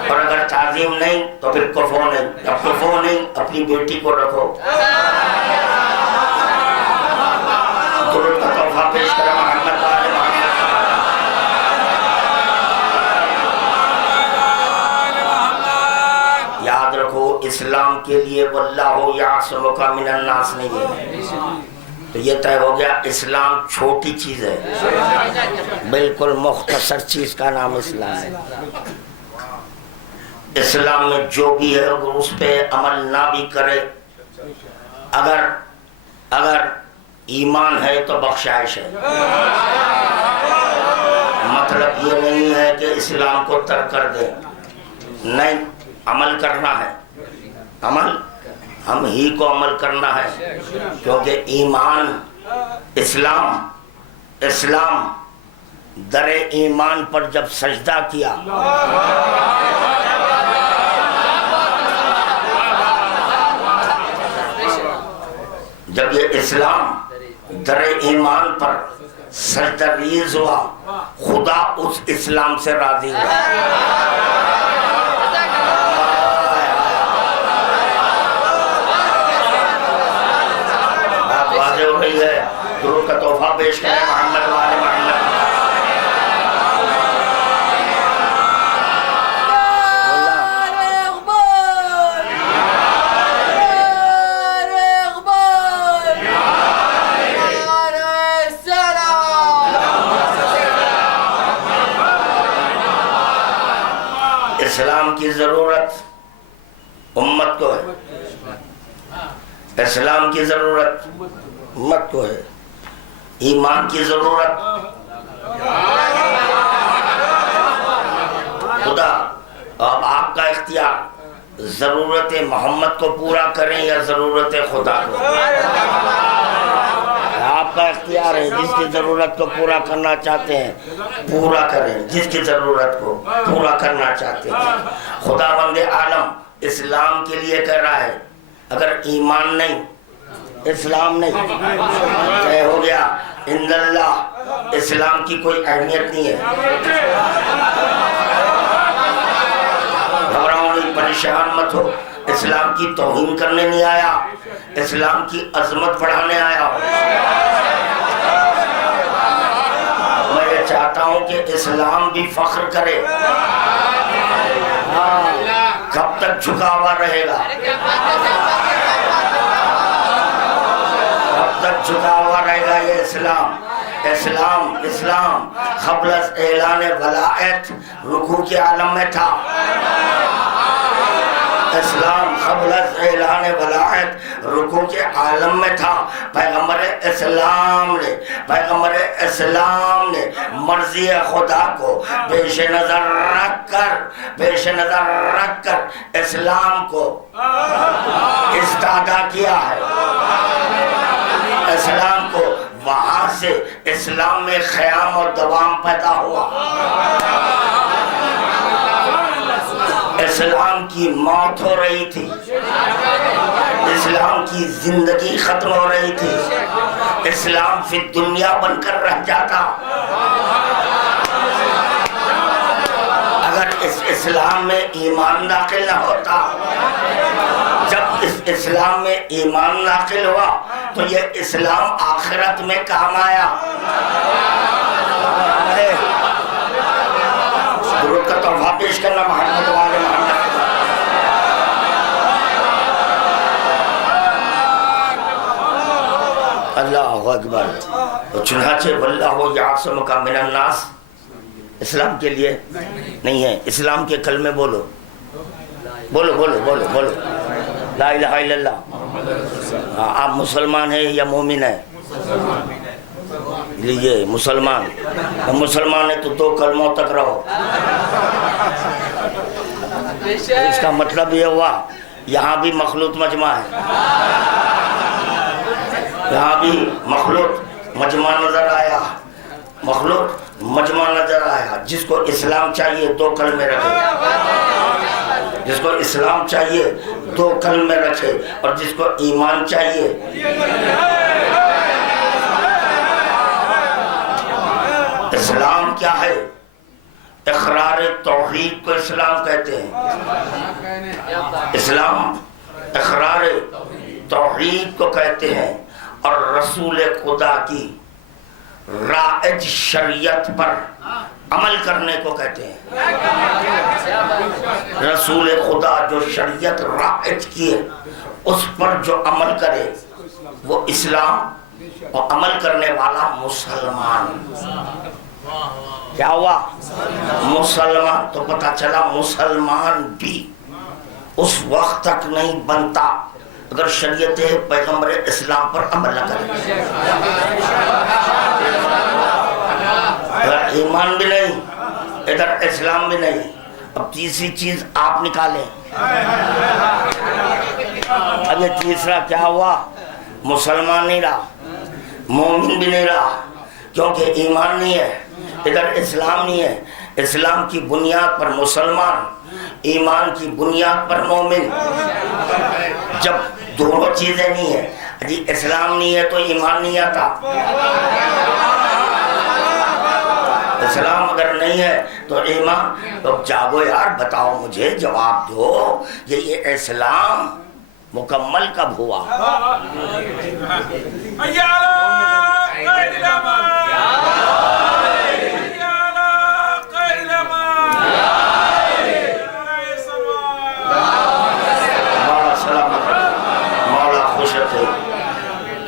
اور اگر تعظیم نہیں تو پھر کفو نہیں. اب کفو نہیں، اپنی بیٹی کو رکھو. درود کا تحفہ پیش کرے محمد والے محمد. یاد رکھو اسلام کے لیے واللہ یعصمک من الناس نہیں ہے. تو یہ طے ہو گیا اسلام چھوٹی چیز ہے، بالکل مختصر چیز کا نام اسلام ہے. اسلام میں جو بھی ہے اگر اس پہ عمل نہ بھی کرے، اگر ایمان ہے تو بخشائش ہے. مطلب یہ نہیں ہے کہ اسلام کو ترک کر دیں، نہیں، عمل کرنا ہے. عمل ہم ہی کو عمل کرنا ہے، کیونکہ ایمان اسلام در ایمان پر جب سجدہ کیا جب یہ اسلام در ایمان پر سجدہ ریز ہوا، خدا اس اسلام سے راضی ہوا. بات واضح ہو رہی ہے. درود کا تحفہ پیش کریں محمد والے محمد. اسلام کی ضرورت امت کو ہے، اسلام کی ضرورت امت کو ہے، ایمان کی ضرورت خدا، اب آپ کا اختیار ضرورت محمد کو پورا کریں یا ضرورت خدا کو، آپ کا اختیار ہے، جس کی ضرورت کو پورا کرنا چاہتے ہیں پورا کریں، جس کی ضرورت کو پورا کرنا چاہتے ہیں۔ خداوند عالم اسلام کے لیے کہہ رہا ہے، اگر ایمان نہیں، اسلام نہیں، طے ہو گیا ان اللہ، اسلام کی کوئی اہمیت نہیں ہے۔ گھبراؤ نہیں، پریشان مت ہو، اسلام کی توہین کرنے نہیں آیا، اسلام کی عظمت بڑھانے آیا ہوں۔ میں یہ چاہتا ہوں کہ اسلام بھی فخر کرے۔ کب تک جھکا ہوا رہے گا؟ کب تک جھکا ہوا رہے گا یہ اسلام؟ اسلام قبل از اعلان ولایت رکوع کے عالم میں تھا۔ اسلام قبل از اعلان ولایت رکوع کے عالم میں تھا۔ پیغمبر اسلام نے مرضی خدا کو پیش نظر رکھ کر اسلام کو استعدا کیا ہے۔ اسلام کو وہاں سے اسلام میں قیام اور دوام پیدا ہوا۔ اسلام کی موت ہو رہی تھی، اسلام کی زندگی ختم ہو رہی تھی، اسلام فی دنیا بن کر رہ جاتا اگر اس اسلام میں ایمان داخل نہ ہوتا۔ جب اس اسلام میں ایمان داخل ہوا تو یہ اسلام آخرت میں کام آیا۔ درود کا تحفہ پیش کرنا محمد والے محمد۔ اللہ اکبر۔ چنانچہ واللہ یعصمک من الناس اسلام کے لیے نہیں ہے۔ اسلام کے کلمے بولو بولو بولو بولو بولو، لا الہ الا اللہ۔ آپ مسلمان ہیں یا مومن ہیں؟ لیجئے مسلمان ہے تو 2 کلموں تک رہو۔ اس کا مطلب یہ ہوا یہاں بھی مخلوط مجمع ہے، یہاں بھی مخلوط مجمع نظر آیا۔ جس کو اسلام چاہیے 2 کلمے رکھے، جس کو اسلام چاہیے 2 کلمے رکھے، اور جس کو ایمان چاہیے اسلام کیا ہے؟ اقرار توحید کو اسلام کہتے ہیں۔ اسلام اقرار توحید کو کہتے ہیں، اور رسول خدا کی رائج شریعت پر عمل کرنے کو کہتے ہیں۔ رسول خدا جو شریعت رائج کیے اس پر جو عمل کرے وہ اسلام، اور عمل کرنے والا مسلمان۔ کیا ہوا؟ مسلمان۔ تو پتہ چلا مسلمان بھی اس وقت تک نہیں بنتا اگر شریعت پیغمبر اسلام پر عمل نہ کرے۔ اگر ایمان بھی نہیں، ادھر اسلام بھی نہیں، اب تیسری چیز آپ نکالیں۔ اب یہ تیسرا کیا ہوا؟ مسلمان نہیں رہا، مومن بھی نہیں رہا، کیونکہ ایمان نہیں ہے، ادھر اسلام نہیں ہے۔ اسلام کی بنیاد پر مسلمان، ایمان کی بنیاد پر مومن۔ جب دونوں چیزیں نہیں ہیں، جی اسلام نہیں ہے تو ایمان نہیں آتا۔ اسلام اگر نہیں ہے تو ایمان، تو جاگو یار، بتاؤ مجھے، جواب دو، یہ اسلام مکمل کب ہوا؟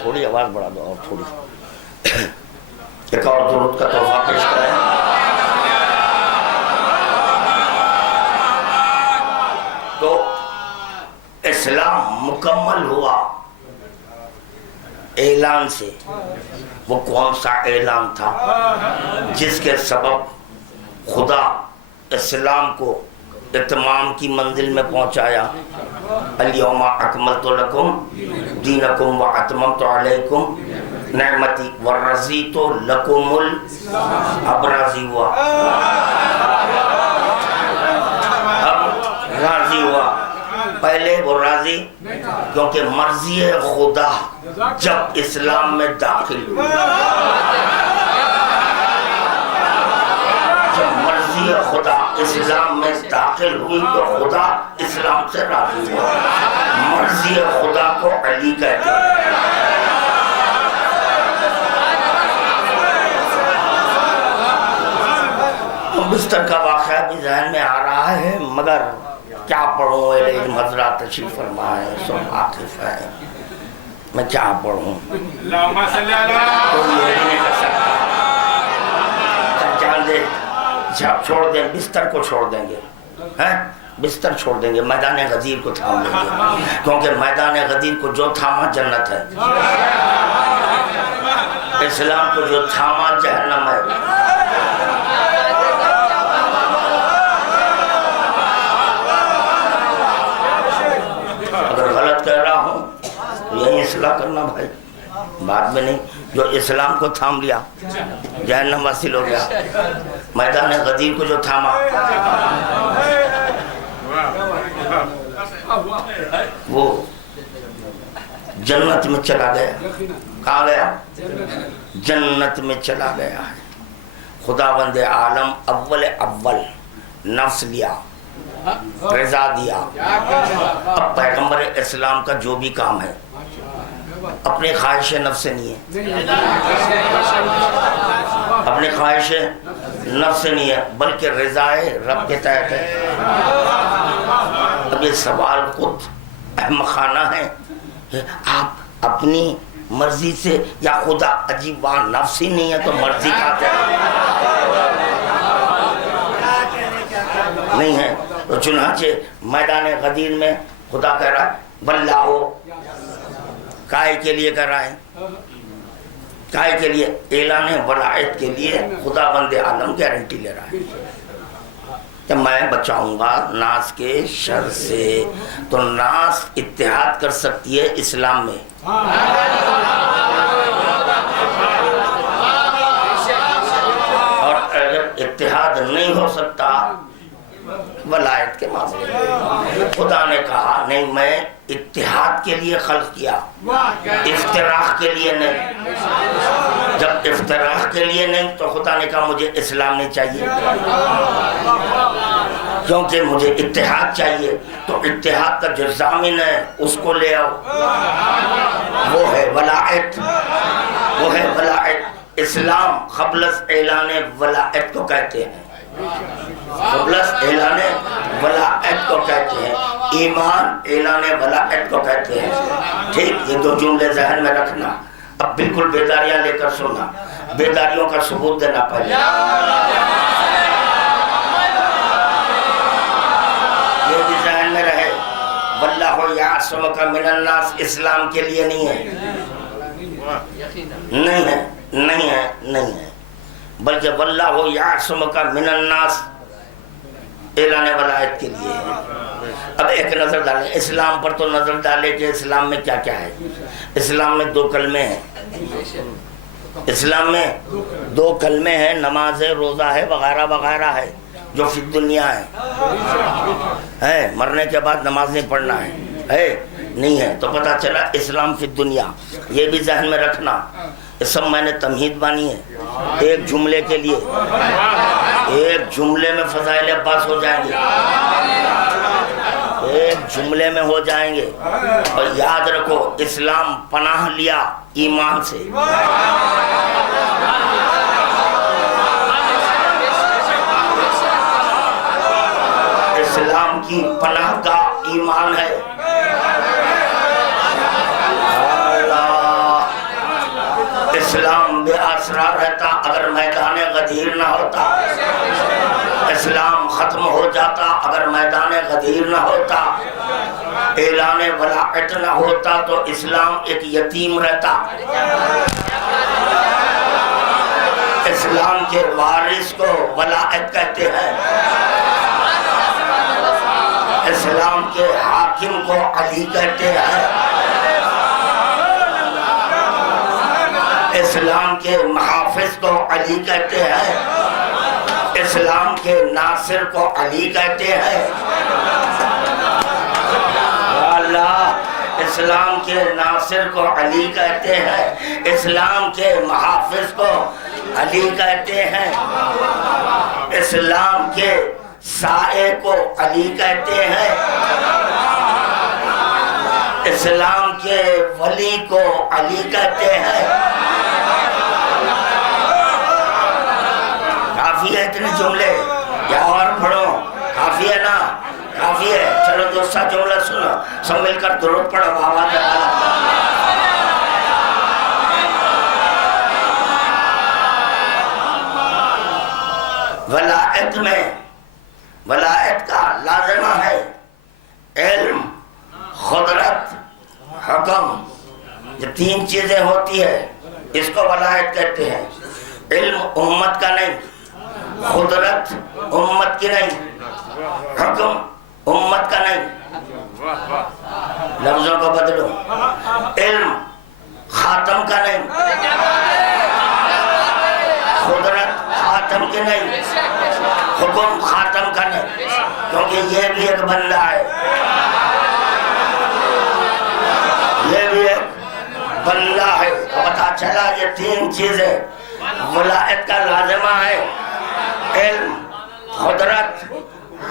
تھوڑی آواز بڑھا دو، اور تھوڑی ایک اور درود کا تحفہ پیش کریں۔ اسلام مکمل ہوا اعلان سے. وہ کون سا اعلان تھا جس کے سبب خدا اسلام کو اتمام کی منزل میں پہنچایا؟ الیوم اکملت لکم دینکم واتممت علیکم نعمتی ورضیت لکم اب راضی ہوا، اب راضی ہوا. پہلے وہ راضی کیونکہ مرضی خدا جب اسلام میں داخل ہوئی، جب مرضی خدا اسلام میں داخل ہوئی تو خدا اسلام سے راضی ہوا. مرضی خدا کو علی کہتے ہیں. بستر کا واقعہ بھی ذہن میں آ رہا ہے، مگر کیا پڑھوں؟ علم حضرات تشریف فرما ہے، سب واقف ہے، میں کیا پڑھوں؟ کوئی یہ نہیں کر سکتا. جان دے چھوڑ دیں، بستر کو چھوڑ دیں گے، بستر چھوڑ دیں گے، میدان غدیر کو تھام لیں گے، کیونکہ میدان غدیر کو جو تھاما جنت ہے، اسلام کو جو تھاما جہنم ہے. اگر غلط کہہ رہا ہوں یہی اصلاح کرنا بھائی، بعد میں نہیں. جو اسلام کو تھام لیا جہنم حاصل ہو گیا، میدان غدیر کو جو تھاما وہ جنت میں چلا گیا. کہاں گیا؟ جنت میں چلا گیا ہے. خداوند عالم اول نفس لیا، رضا دیا. اب پیغمبر اسلام کا جو بھی کام ہے اپنی خواہش نفس سے نہیں ہے، اپنی خواہش نفس سے نہیں ہے، بلکہ رضا رب کے تحت ہے. اب یہ سوال خود احمقانہ ہے، آپ اپنی مرضی سے، یا خدا عجیب وہاں نفس ہی نہیں ہے تو مرضی کہتے ہیں نہیں ہے. تو چنانچہ میدان غدیر میں خدا کہہ رہا ہے واللہ، کائے کے لیے کہہ رہا ہے؟ کائے کے لیے؟ اعلان ولایت کے لیے. خدا بند عالم گارنٹی لے رہا ہے کہ میں بچاؤں گا ناس کے شر سے. تو ناس اتحاد کر سکتی ہے اسلام میں، اور اگر اتحاد نہیں ہو سکتا ولایت کے معاملے میں. خدا نے کہا نہیں، میں اتحاد کے لیے خلق کیا، افتراق کے لیے نہیں. جب افتراق کے لیے نہیں تو خدا نے کہا مجھے اسلام نہیں چاہیے، کیونکہ مجھے اتحاد چاہیے. تو اتحاد کا جو ضامن ہے اس کو لے آؤ، وہ ہے ولایت، وہ ہے ولایت. اسلام قبلس اعلان ولایت کو کہتے ہیں، قبلس اعلان ولایت کو کہتے ہیں، ایمان اعلان ولایت کو کہتے ہیں. ٹھیک، یہ دو جملے ذہن میں رکھنا. اب بالکل بیداریاں لے کر سننا، بیداریوں کا ثبوت دینا پہلے. یہ بھی ذہن میں رہے، واللہ یعصمک من الناس اسلام کے لیے نہیں ہے، نہیں ہے، نہیں ہے، نہیں ہے، بلکہ واللہ یعصمک من الناس اعلان ولایت کے لیے ہے. اب ایک نظر ڈالیں اسلام پر، تو نظر ڈالیں کہ اسلام میں کیا کیا ہے. اسلام میں 2 کلمے ہیں، اسلام میں 2 کلمے ہیں، نماز ہے، روزہ ہے، وغیرہ وغیرہ ہے جو فی دنیا ہے. مرنے کے بعد نماز نہیں پڑھنا ہے نہیں ہے. تو پتہ چلا اسلام فی دنیا. یہ بھی ذہن میں رکھنا، یہ سب میں نے تمہید بانی ہے ایک جملے کے لیے. ایک جملے میں فضائل عباس ہو جائیں گے، ایک جملے میں ہو جائیں گے. اور یاد رکھو اسلام پناہ لیا ایمان سے. اسلام کی پناہ کا ایمان ہے. اسلام بے آسرا رہتا اگر میدان غدیر نہ ہوتا. اسلام ختم ہو جاتا اگر میدان غدیر نہ ہوتا. اعلان ولایت نہ ہوتا تو اسلام ایک یتیم رہتا. اسلام کے وارث کو ولایت کہتے ہیں. اسلام کے حاکم کو علی کہتے ہیں. اسلام کے محافظ کو علی کہتے ہیں. اسلام کے ناصر کو علی کہتے ہیں. اللہ، اسلام کے ناصر کو علی کہتے ہیں. اسلام کے محافظ کو علی کہتے ہیں. اسلام کے سائے کو علی کہتے ہیں. اسلام کے ولی کو علی کہتے ہیں. کافی ہے اتنے جملے یا اور پڑھو؟ کافی ہے نا؟ کافی ہے. چلو دوسرا جملہ سنو، سب مل کر درود پڑھو. آواز ولایت میں، ولایت کا لازمہ ہے علم، قدرت، حکم. یہ تین چیزیں ہوتی ہے، اس کو ولایت کہتے ہیں. علم امت کا نہیں، قدرت امت کی نہیں، حکم امت کا نہیں. لفظوں کو بدلو. علم خاتم کا نہیں، قدرت خاتم کی نہیں، حکم خاتم کا نہیں. کیونکہ یہ بھی ایک بندہ ہے، یہ بھی ایک بندہ ہے. پتا چلا یہ تین چیزیں ولایت کا لازمہ ہے. علم، قدرت،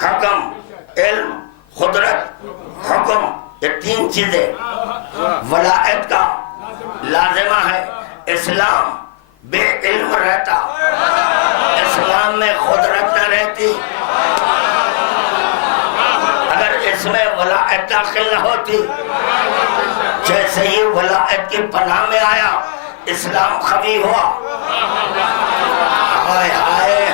حکم. علم، قدرت، حکم، یہ تین چیزیں ولایت کا لازمہ ہے. اسلام بے علم رہتا، اسلام میں قدرت نہ رہتی. اگر اس میں ولایت داخل نہ ہوتی، جیسے ہی ولایت کی پناہ میں آیا اسلام خوی ہوا. ہائے ہائے،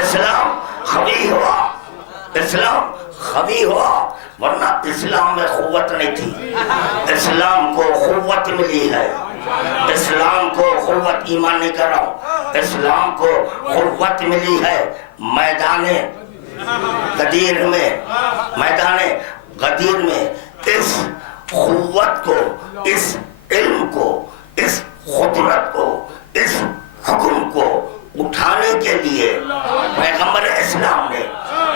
اسلام خوی ہوا، اسلام خوی ہوا. ورنہ اسلام میں قوت نہیں تھی. اسلام کو قوت ملی ہے. اسلام کو قوت، ایمان نہیں کر رہا ہوں، اسلام کو قوت ملی ہے میدان غدیر میں. میدان غدیر میں اس قوت کو، اس علم کو، اس قدرت کو، اس حکم کو اٹھانے کے لیے پیغمبر اسلام نے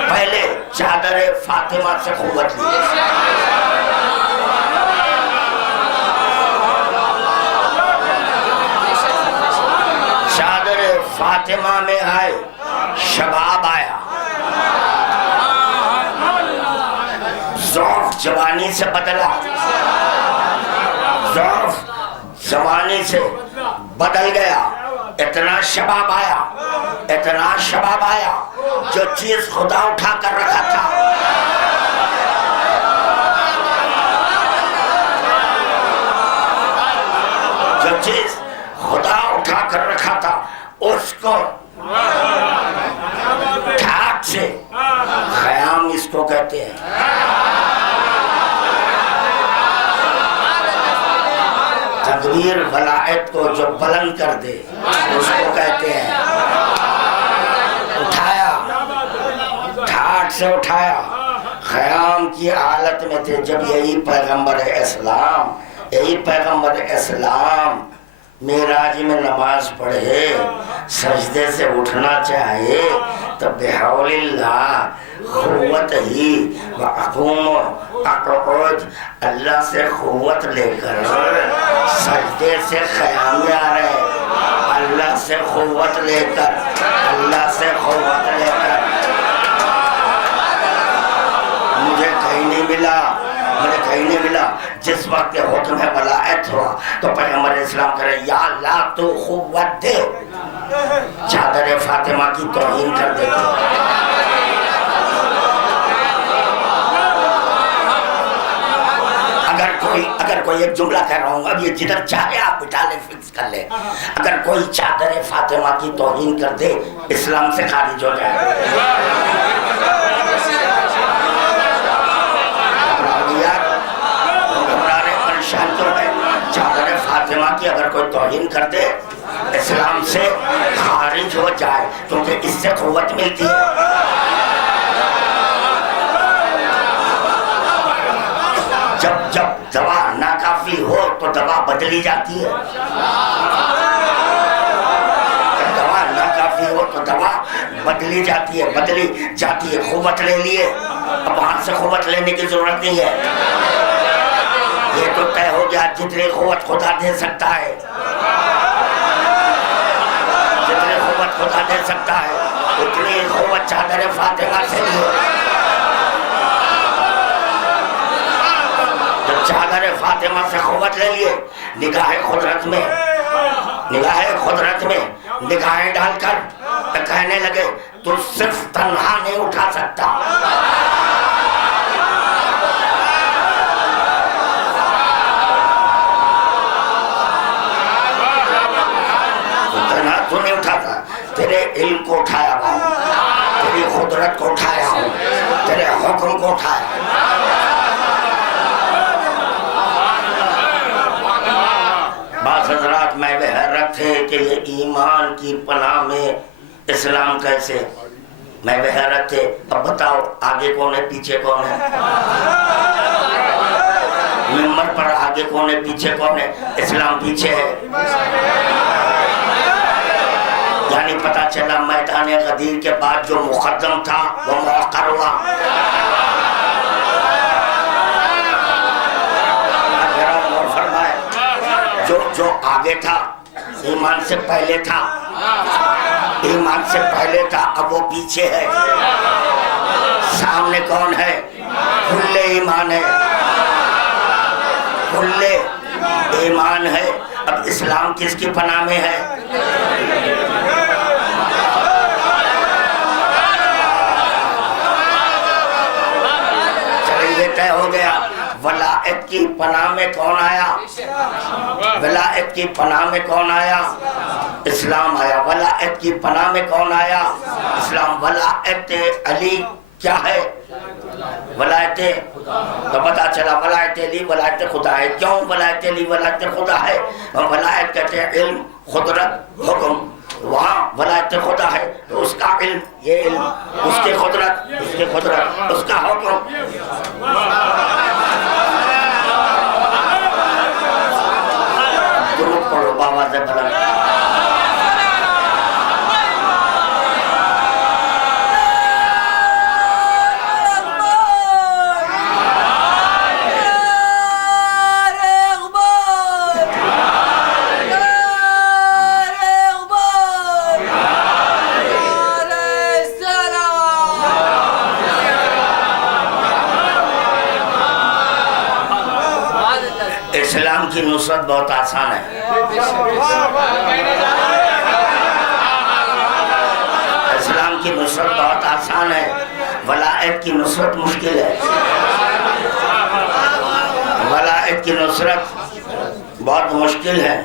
پہلے چادر فاطمہ سے قوت لی. چادر فاطمہ میں آئے، شباب آیا، ضعف جوانی سے بدلا، ضعف جوانی سے بدل گیا. اتنا شباب آیا، اتنا شباب آیا، جو چیز خدا اٹھا کر رکھا تھا، جو چیز خدا اٹھا کر رکھا تھا اس کو ٹھاٹ سے، خیام اس کو کہتے ہیں. تدبیر ولایت کو جو بلند کر دے اس کو کہتے ہیں. اٹھایا، ٹھاٹ سے اٹھایا. خیام کی حالت میں تھے جب یہی پیغمبر اسلام، یہی پیغمبر اسلام معراج میں نماز پڑھے، سجدے سے اٹھنا چاہے تو بحول اللہ، قوت ہی وَأَقُومُ اقعد، اللہ سے قوت لے کر سجدے سے خیام میں آ رہے. اللہ سے قوت لے کر، اللہ سے قوت لے کر. مجھے کہیں نہیں ملا، مجھے کہیں نہیں ملا. جس وقت حکم ولایت ہوا تو پیغمبر اسلام کرے یا اللہ تو قوت دے. چادر فاطمہ کی توہین کر دیتے. اگر کوئی ایک جملہ کہہ رہا ہوں، اب یہ جدھر چاہے آپ بٹا لیں، فکس کر لیں. اگر کوئی چادر فاطمہ کی توہین کر دے اسلام سے خارج ہو جائے. اگر کوئی توہین کر دے اسلام سے خارج ہو جائے، کیونکہ اس سے قوت ملتی ہے۔ جب دوا ناکافی ہو تو دوا بدلی جاتی ہے، جب دوا ناکافی ہو تو دوا بدلی جاتی ہے، قوت لے لیے، اب وہاں سے قوت لینے کی ضرورت نہیں ہے، یہ تو طے ہو گیا جتنی قوت خدا دے سکتا ہے، جتنی قوت خدا دے سکتا ہے اتنی قوت چادر فاطمہ سے لیے۔ جب چادر فاطمہ سے قوت لے لیے، نگاہ قدرت میں نگاہیں ڈال کر کہنے لگے تو صرف تنہا نہیں اٹھا سکتا، تنہا تو نہیں اٹھاتا، تیرے علم کو اٹھایا ہوں، تیری قدرت کو اٹھایا ہوں، تیرے حکم کو اٹھایا۔ بعض حضرات میں وہ حیرت تھے کہ یہ ایمان کی پناہ میں اسلام کیسے، میں وہ حیرت تھے، اب بتاؤ آگے کون ہے پیچھے کون ہے، ممبر پر آگے کون ہے پیچھے کون ہے، اسلام پیچھے ہے، یعنی پتہ چلا میدان غدیر کے بعد جو مقدم تھا وہ مؤخر ہوا۔ جو آگے تھا ایمان سے پہلے تھا، اب وہ پیچھے ہے، سامنے کون ہے، کھلے ایمان ہے، کھلے ایمان ہے۔ اب اسلام کس کی پناہ میں ہے؟ چلیے یہ طے ہو گیا، ولایت کی پناہ میں کون آیا؟ ولایت کی پناہ میں کون آیا؟ اسلام آیا۔ ولایت کی پناہ میں کون آیا؟ اسلام۔ ولایت علی کیا ہے؟ ولایت تو پتا چلا ولایت علی ولایت خدا ہے۔ کیوں ولایت علی ولایت خدا ہے؟ ولایت کہتے ہیں علم، قدرت، حکم، وہاں ولایت خدا ہے تو اس کا علم یہ علم، اس کی قدرت، اس کا حکم۔ درود پڑھو بآواز بلند۔ اسلام کی نصرت بہت آسان ہے، اسلام کی نصرت بہت آسان ہے، ولایت کی نصرت مشکل ہے، ولایت کی نصرت بہت مشکل ہے۔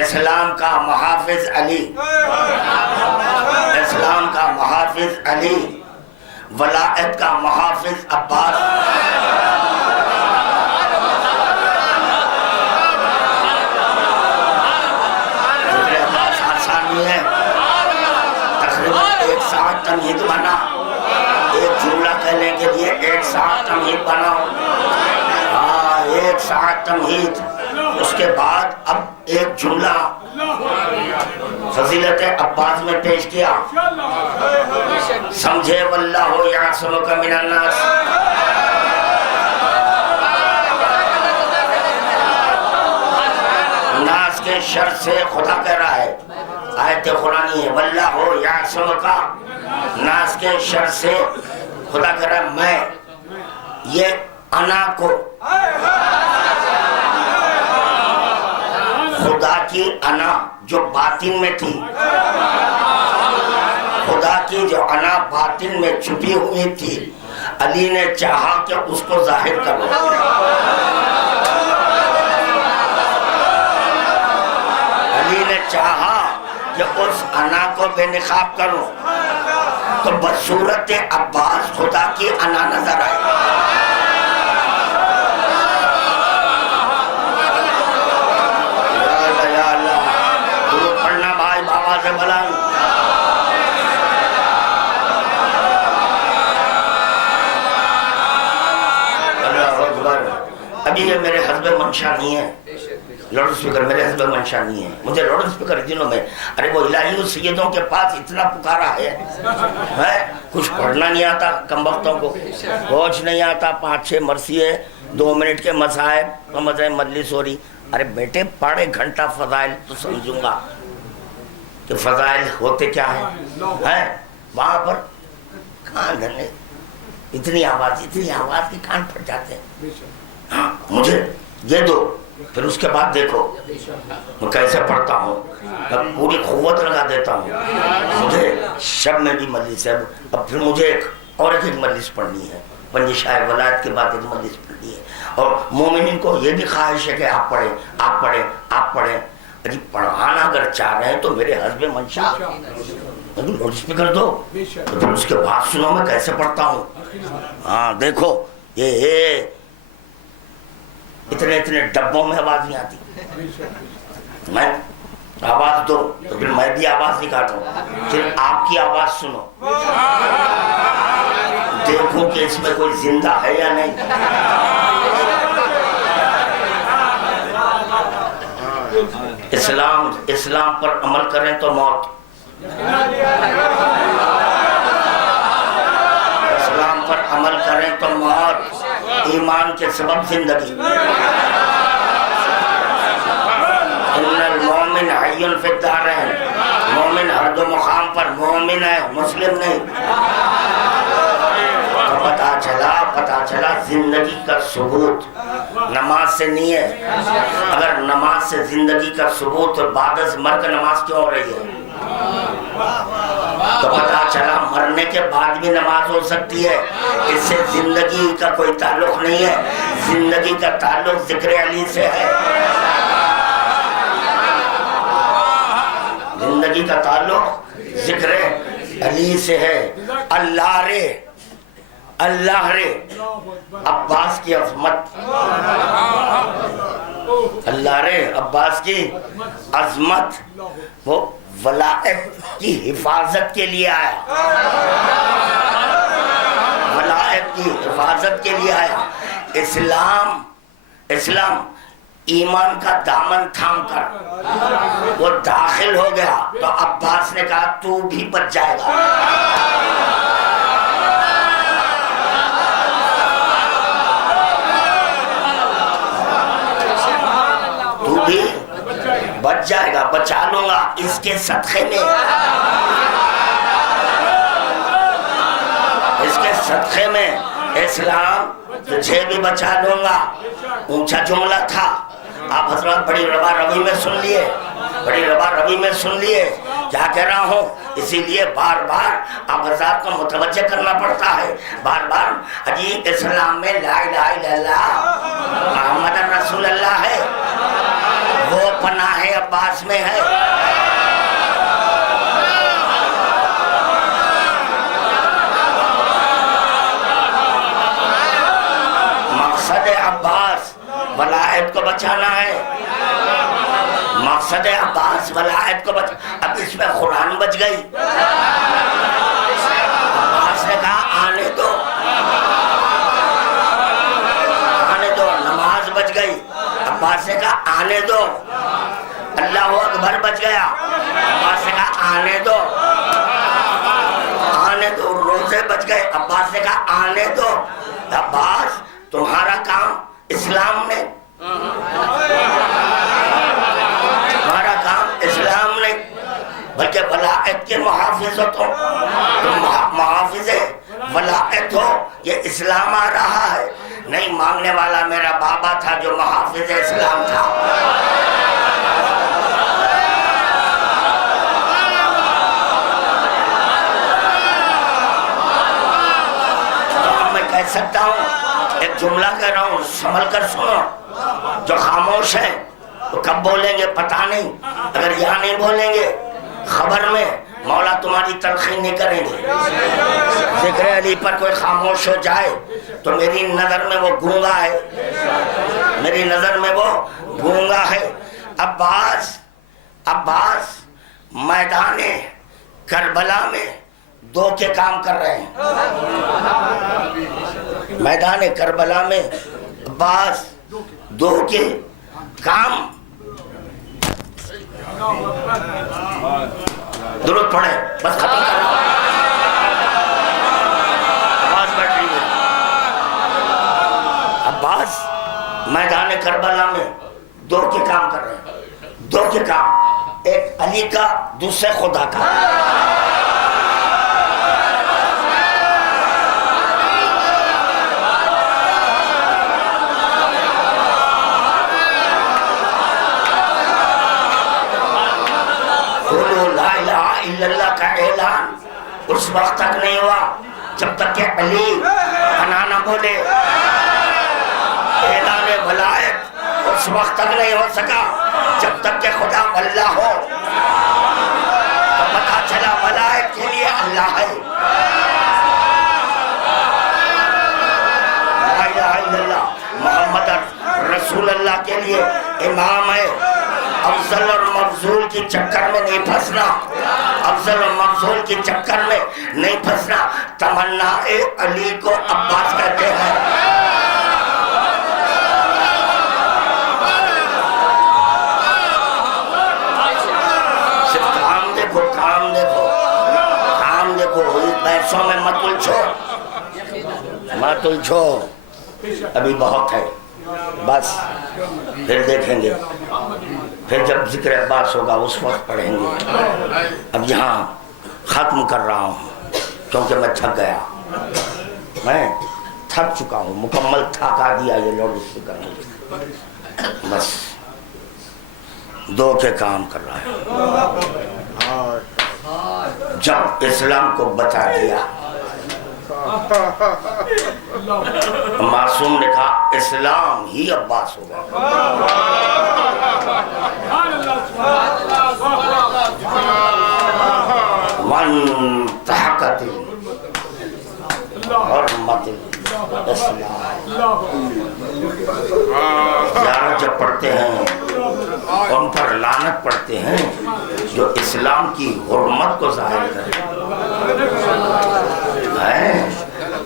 اسلام کا محافظ علی، اسلام کا محافظ علی، ولایت کا محافظ عباس۔ تمہید بنا، ایک جملہ کہنے کے لیے ایک ساعت تمہید بناؤ، ایک ساعت تمہید، اس کے بعد اب ایک جملہ فضیلت عباس میں پیش کیا، سمجھے واللہ یعصمک من الناس۔ ناس کے شر سے خدا کہہ رہا ہے، آیت قرآنی ہے، واللہ یعصمک، ناس کے شر سے خدا کہہ رہا ہے میں، یہ انا کو، خدا کی انا جو باطن میں تھی، خدا کی جو انا باطن میں چھپی ہوئی تھی، علی نے چاہا کہ اس کو ظاہر کرو، علی نے چاہا کہ اس انا کو بے نقاب کرو، تو بصورت عباس خدا کی انا نظر آئی۔ یا ابھی یہ میرے حسب منشا نہیں ہے، لاؤڈ اسپیکر میرے حسب منشا نہیں ہے، مجھے لاؤڈ اسپیکر دنوں میں ارے وہ الہی سیدوں کے پاس اتنا پکارا ہے، کچھ پڑھنا نہیں آتا کم وقتوں کو، کچھ نہیں آتا، 5-6 مرثیے 2 منٹ کے مصائب مجلس ہو رہی، ارے بیٹے پڑھ 1 گھنٹہ فضائل تو سمجھوں گا کہ فضائل ہوتے کیا ہیں، وہاں پر کان دھرنے اتنی آواز کے کان پھٹ جاتے ہیں، ہاں مجھے یہ دو، پھر اس کے بعد دیکھو میں کیسے پڑھتا ہوں، میں پوری قوت لگا دیتا ہوں، مجھے شب میں بھی مجلس ہے، اب پھر مجھے ایک مجلس پڑھنی ہے، پنج شاہ ولایت کے بعد ایک مجلس پڑھنی ہے، اور مومنین کو یہ بھی خواہش ہے کہ آپ پڑھیں، اجی پڑھانا اگر چاہ رہے ہیں تو میرے حسب منشا لاؤڈ اسپیکر دو، تو پھر اس کے بعد سنو میں کیسے پڑھتا ہوں، ہاں دیکھو یہ اتنے ڈبوں میں آواز نہیں آتی، میں آواز دو تو پھر میں بھی آواز نکالوں، پھر آپ کی آواز سنو، دیکھو کہ اس میں کوئی زندہ ہے یا نہیں، اسلام پر عمل کریں تو موت، اسلام پر عمل کریں تو موت، ایمان کے سبب زندگی، ان المومن حی فی الدارین، مومن ہر دو مقام پر مومن ہے، مسلم نہیں، تو پتا چلا زندگی کا ثبوت نماز سے نہیں ہے، اگر نماز سے زندگی کا ثبوت تو بعد از مرگ نماز کیوں ہو رہی ہے، تو پتا چلا مرنے کے بعد بھی نماز ہو سکتی ہے، اس سے زندگی کا کوئی تعلق نہیں ہے، زندگی کا تعلق ذکر علی سے ہے، زندگی کا تعلق ذکر علی سے ہے، اللہ رے عباس کی عظمت، اللہ رے عباس کی عظمت، وہ ولایت کی حفاظت کے لیے آیا، ولایت کی حفاظت کے لیے آیا، اسلام ایمان کا دامن تھام کر وہ داخل ہو گیا تو عباس نے کہا تو بھی بچ جائے گا، تو بھی بچ جائے گا، بچا لوں گا اس کے صدقے میں، اس کے صدقے میں اسلام تجھے بھی بچا لوں گا، اونچا جملہ تھا، آپ حضرات بڑی ربا روی میں سن لیے کیا کہہ رہا ہوں، اسی لیے بار بار آپ حضرات کو متوجہ کرنا پڑتا ہے، بار بار حجی اسلام میں لا الہ الا اللہ محمد رسول اللہ ہے، وہ پناہ عباس میں ہے، مقصد عباس ولایت کو بچانا ہے، مقصد عباس ولایت کو اب اس میں قرآن بچ گئی، عباس نے کہا آنے دو، نماز بچ گئی، عباس نے کہا آنے دو، اللہ اکبر بچ گیا، عباس نے کہا آنے دو، روزے بچ گئے، عباس نے کہا آنے دو، عباس تمہارا کام اسلام نے، تمہارا کام اسلام نے، بلکہ ولایت کے محافظ ہو تم محافظ ولایت ہو، یہ اسلام آ رہا ہے، نہیں مانگنے والا میرا بابا تھا جو محافظ اسلام تھا، تو میں کہہ سکتا ہوں، ایک جملہ کہہ رہا ہوں سنبھل کر سنو، جو خاموش ہیں تو کب بولیں گے پتہ نہیں، اگر یہاں نہیں بولیں گے خبر میں مولا تمہاری تلقین نہیں کریں گے، ذکر علی پر کوئی خاموش ہو جائے تو میری نظر میں وہ گونگا ہے، میری نظر میں وہ گونگا ہے، عباس میدان کربلا میں 2 کے کام کر رہے ہیں، میدان کربلا میں عباس دو کے کام درود پڑھے بس ختم کرنا آواز بیٹھ رہی ہے عباس میدان کربلا میں دو کے کام کر رہے ہیں دو کے کام ایک علی کا دوسرے خدا کا اللہ کا اعلان اس وقت تک نہیں ہوا جب تک کہ علی انا نہ بولے اعلان ولایت اس وقت تک نہیں ہو سکا جب تک کہ خدا اللہ ہو تو پتا چلا ولایت کے لیے اللہ ہے لا الہ الا اللہ محمد رسول اللہ کے لیے امام ہے افضل اور مفضول کی چکر میں نہیں پھنسنا افضل اور مفضول کی چکر میں نہیں پھنسنا تمنا علی کو عباس کہتے ہیں صرف کام دیکھو کام دیکھو کام دیکھو پیسوں میں مت الجھو ابھی بہت ہے بس پھر دیکھیں گے پھر جب ذکر عباس ہوگا اس وقت پڑھیں گے اب یہاں ختم کر رہا ہوں کیونکہ میں تھک گیا میں تھک چکا ہوں مکمل تھکا دیا یہ لاؤڈ اسپیکر بس دو کے کام کر رہا ہے جب اسلام کو بتا دیا معصوم نے کہا اسلام ہی عباس ہوگا وانتحقت حرمت الاسلام زیارت جب پڑھتے ہیں ان پر لعنت پڑھتے ہیں جو اسلام کی حرمت کو ظاہر کرے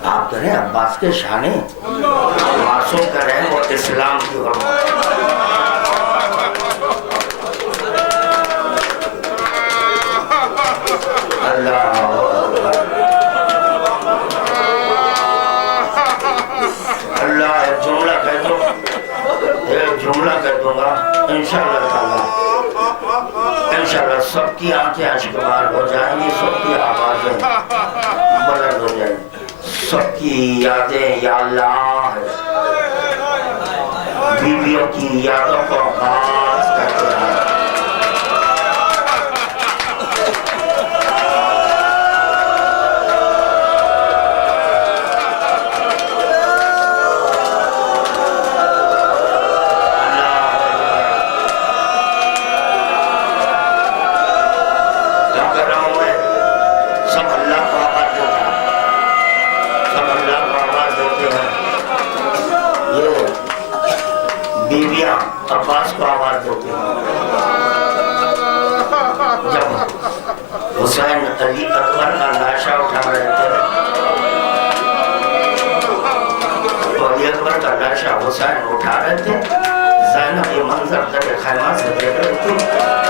آپ کہہ رہے ہیں عباس کے شانے معصوم کہہ رہے ہیں وہ اسلام کی حرمت اللہ اللہ ایک جملہ کہہ دوں گا انشاءاللہ تعالی انشاءاللہ سب کی آنکھیں اشکبار ہو جائیں گی سب کی آوازیں بلند ہو جائیں گی سب کی یادیں یا اللہ بیویوں کی یادوں کو خاص کرتے ہیں عباس کو آواز دیتے ہیں جب حسین علی اکبر کا لاشا اٹھا رہے تھے تو علی اکبر کا لاشا حسین اٹھا رہے تھے زینب یہ منظر در خیمہ سے دیکھ رہی تھی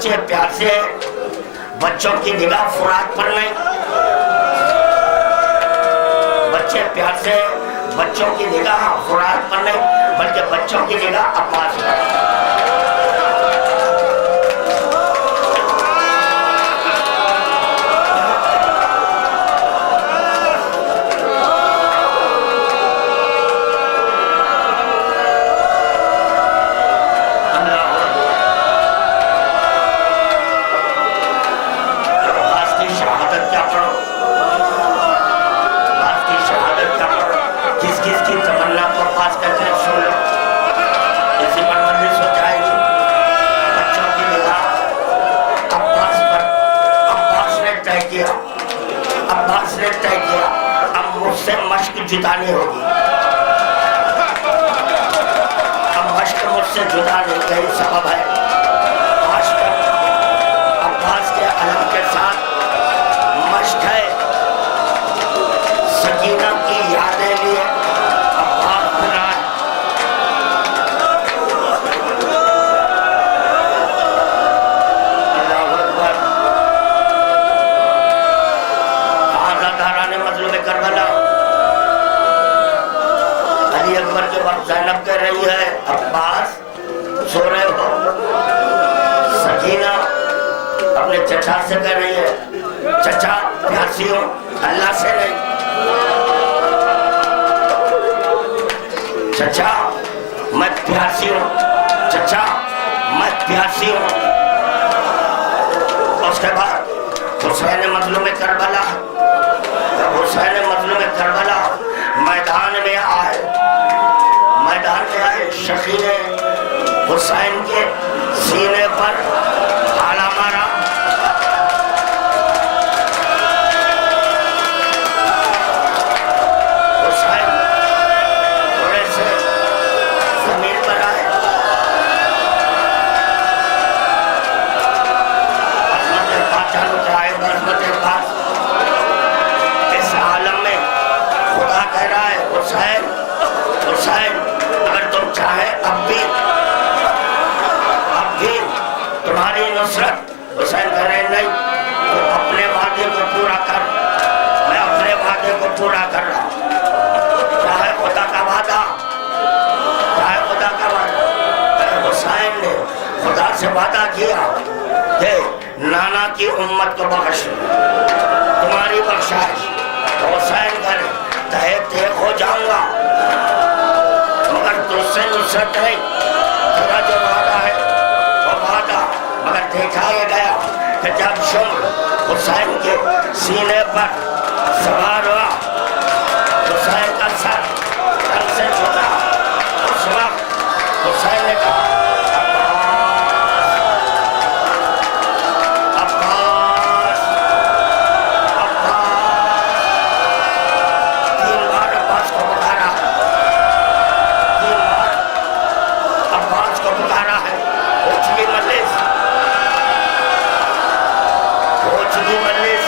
بچے پیاسے ہیں بچوں کی نگاہ فرات پر نہیں بچے پیاسے ہیں بچوں کی نگاہ فرات پر نہیں بلکہ بچوں کی نگاہ عباس پر سے مشق جدا نہیں ہوگی. اب مشق مجھ سے جدا نہیں, یہی سبب ہے آج کل عباس کے علم کے ساتھ مشق ہے. سکینہ کی یادیں لیے عباس بنا ہے. اللہ اکبر. آزاداران مظلوم کربلا. علی اکبر کے وقت زینب کہہ رہی ہے عباس سو رہے ہو. سکینہ اپنے چچا سے کہہ رہی ہے چچا پیاسی ہو, اللہ سے نہیں. چچا میں پیاسی ہوں, چچا میں پیاسی ہوں. اس کے بعد حسین مظلوم کربلا, حسین مظلوم کربلا میدان میں آئے, میدان میں آئے. شخی نے حسین کے سینے پر حالا مارا. حسین تھوڑے سے زمین پر آئے. عظمت پاک چالو چاہے, عظمت پاک اس عالم میں خدا کہہ رہا ہے حسین حسین اگر تم چاہے اب بھی تمہاری نصرت. حسین کہہ رہے نہیں, تو اپنے وعدے کو پورا کر. میں اپنے وعدے کو پورا کر رہا ہوں. چاہے خدا کا وعدہ, چاہے خدا کا وعدہ. حسین نے خدا سے وعدہ کیا کہ نانا کی امت کو بخش, تمہاری بخشائش. حسین کہہ رہے تہے تیغ ہو جاؤں گا مگر تجھ سے نصرت نہیں. تیرا جو وعدہ ہے وہ وعدہ. مگر دیکھا یہ گیا کہ جب شمر حسین کے سینے پر سوار ہوا, حسین کا سر تن سے چھوٹا. اس وقت حسین نے کہا عباس عباس. 3 بار عباس کو پکارا, 3 بار عباس کو پکارا ہے. پوچھلی مجلس, پوچھلی مجلس.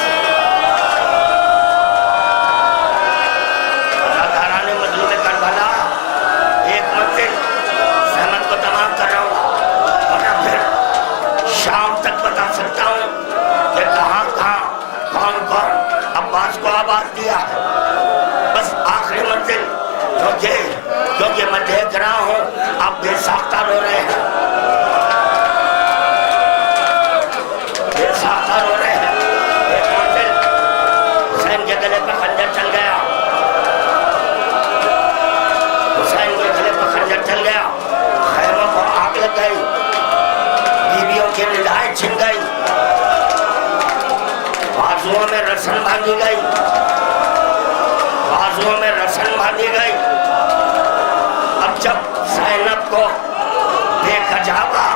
اداکاران مظلوم کربلا ایک منزل زحمت کو تمام کر رہا ہوں اور پھر شام تک بتا سکتا ہوں کہ کہاں کہاں کون کون عباس کو آباد دیا ہے. بس آخری منزل کیونکہ میں دیکھ رہا ہوں آپ بے ساختہ رو رہے ہیں, بے ساختہ رو رہے ہیں. ایک منزل حسین کے گلے پر خنجر چل گیا, حسین کے گلے پر خنجر چل گیا. خیموں کو آگ لگ گئی, بیویوں کی ندائیں چھن گئی, بازوؤں میں رسن باندھی گئی, بازوؤں میں رسن باندھی گئی. اب جب زینب کو بے کجاوا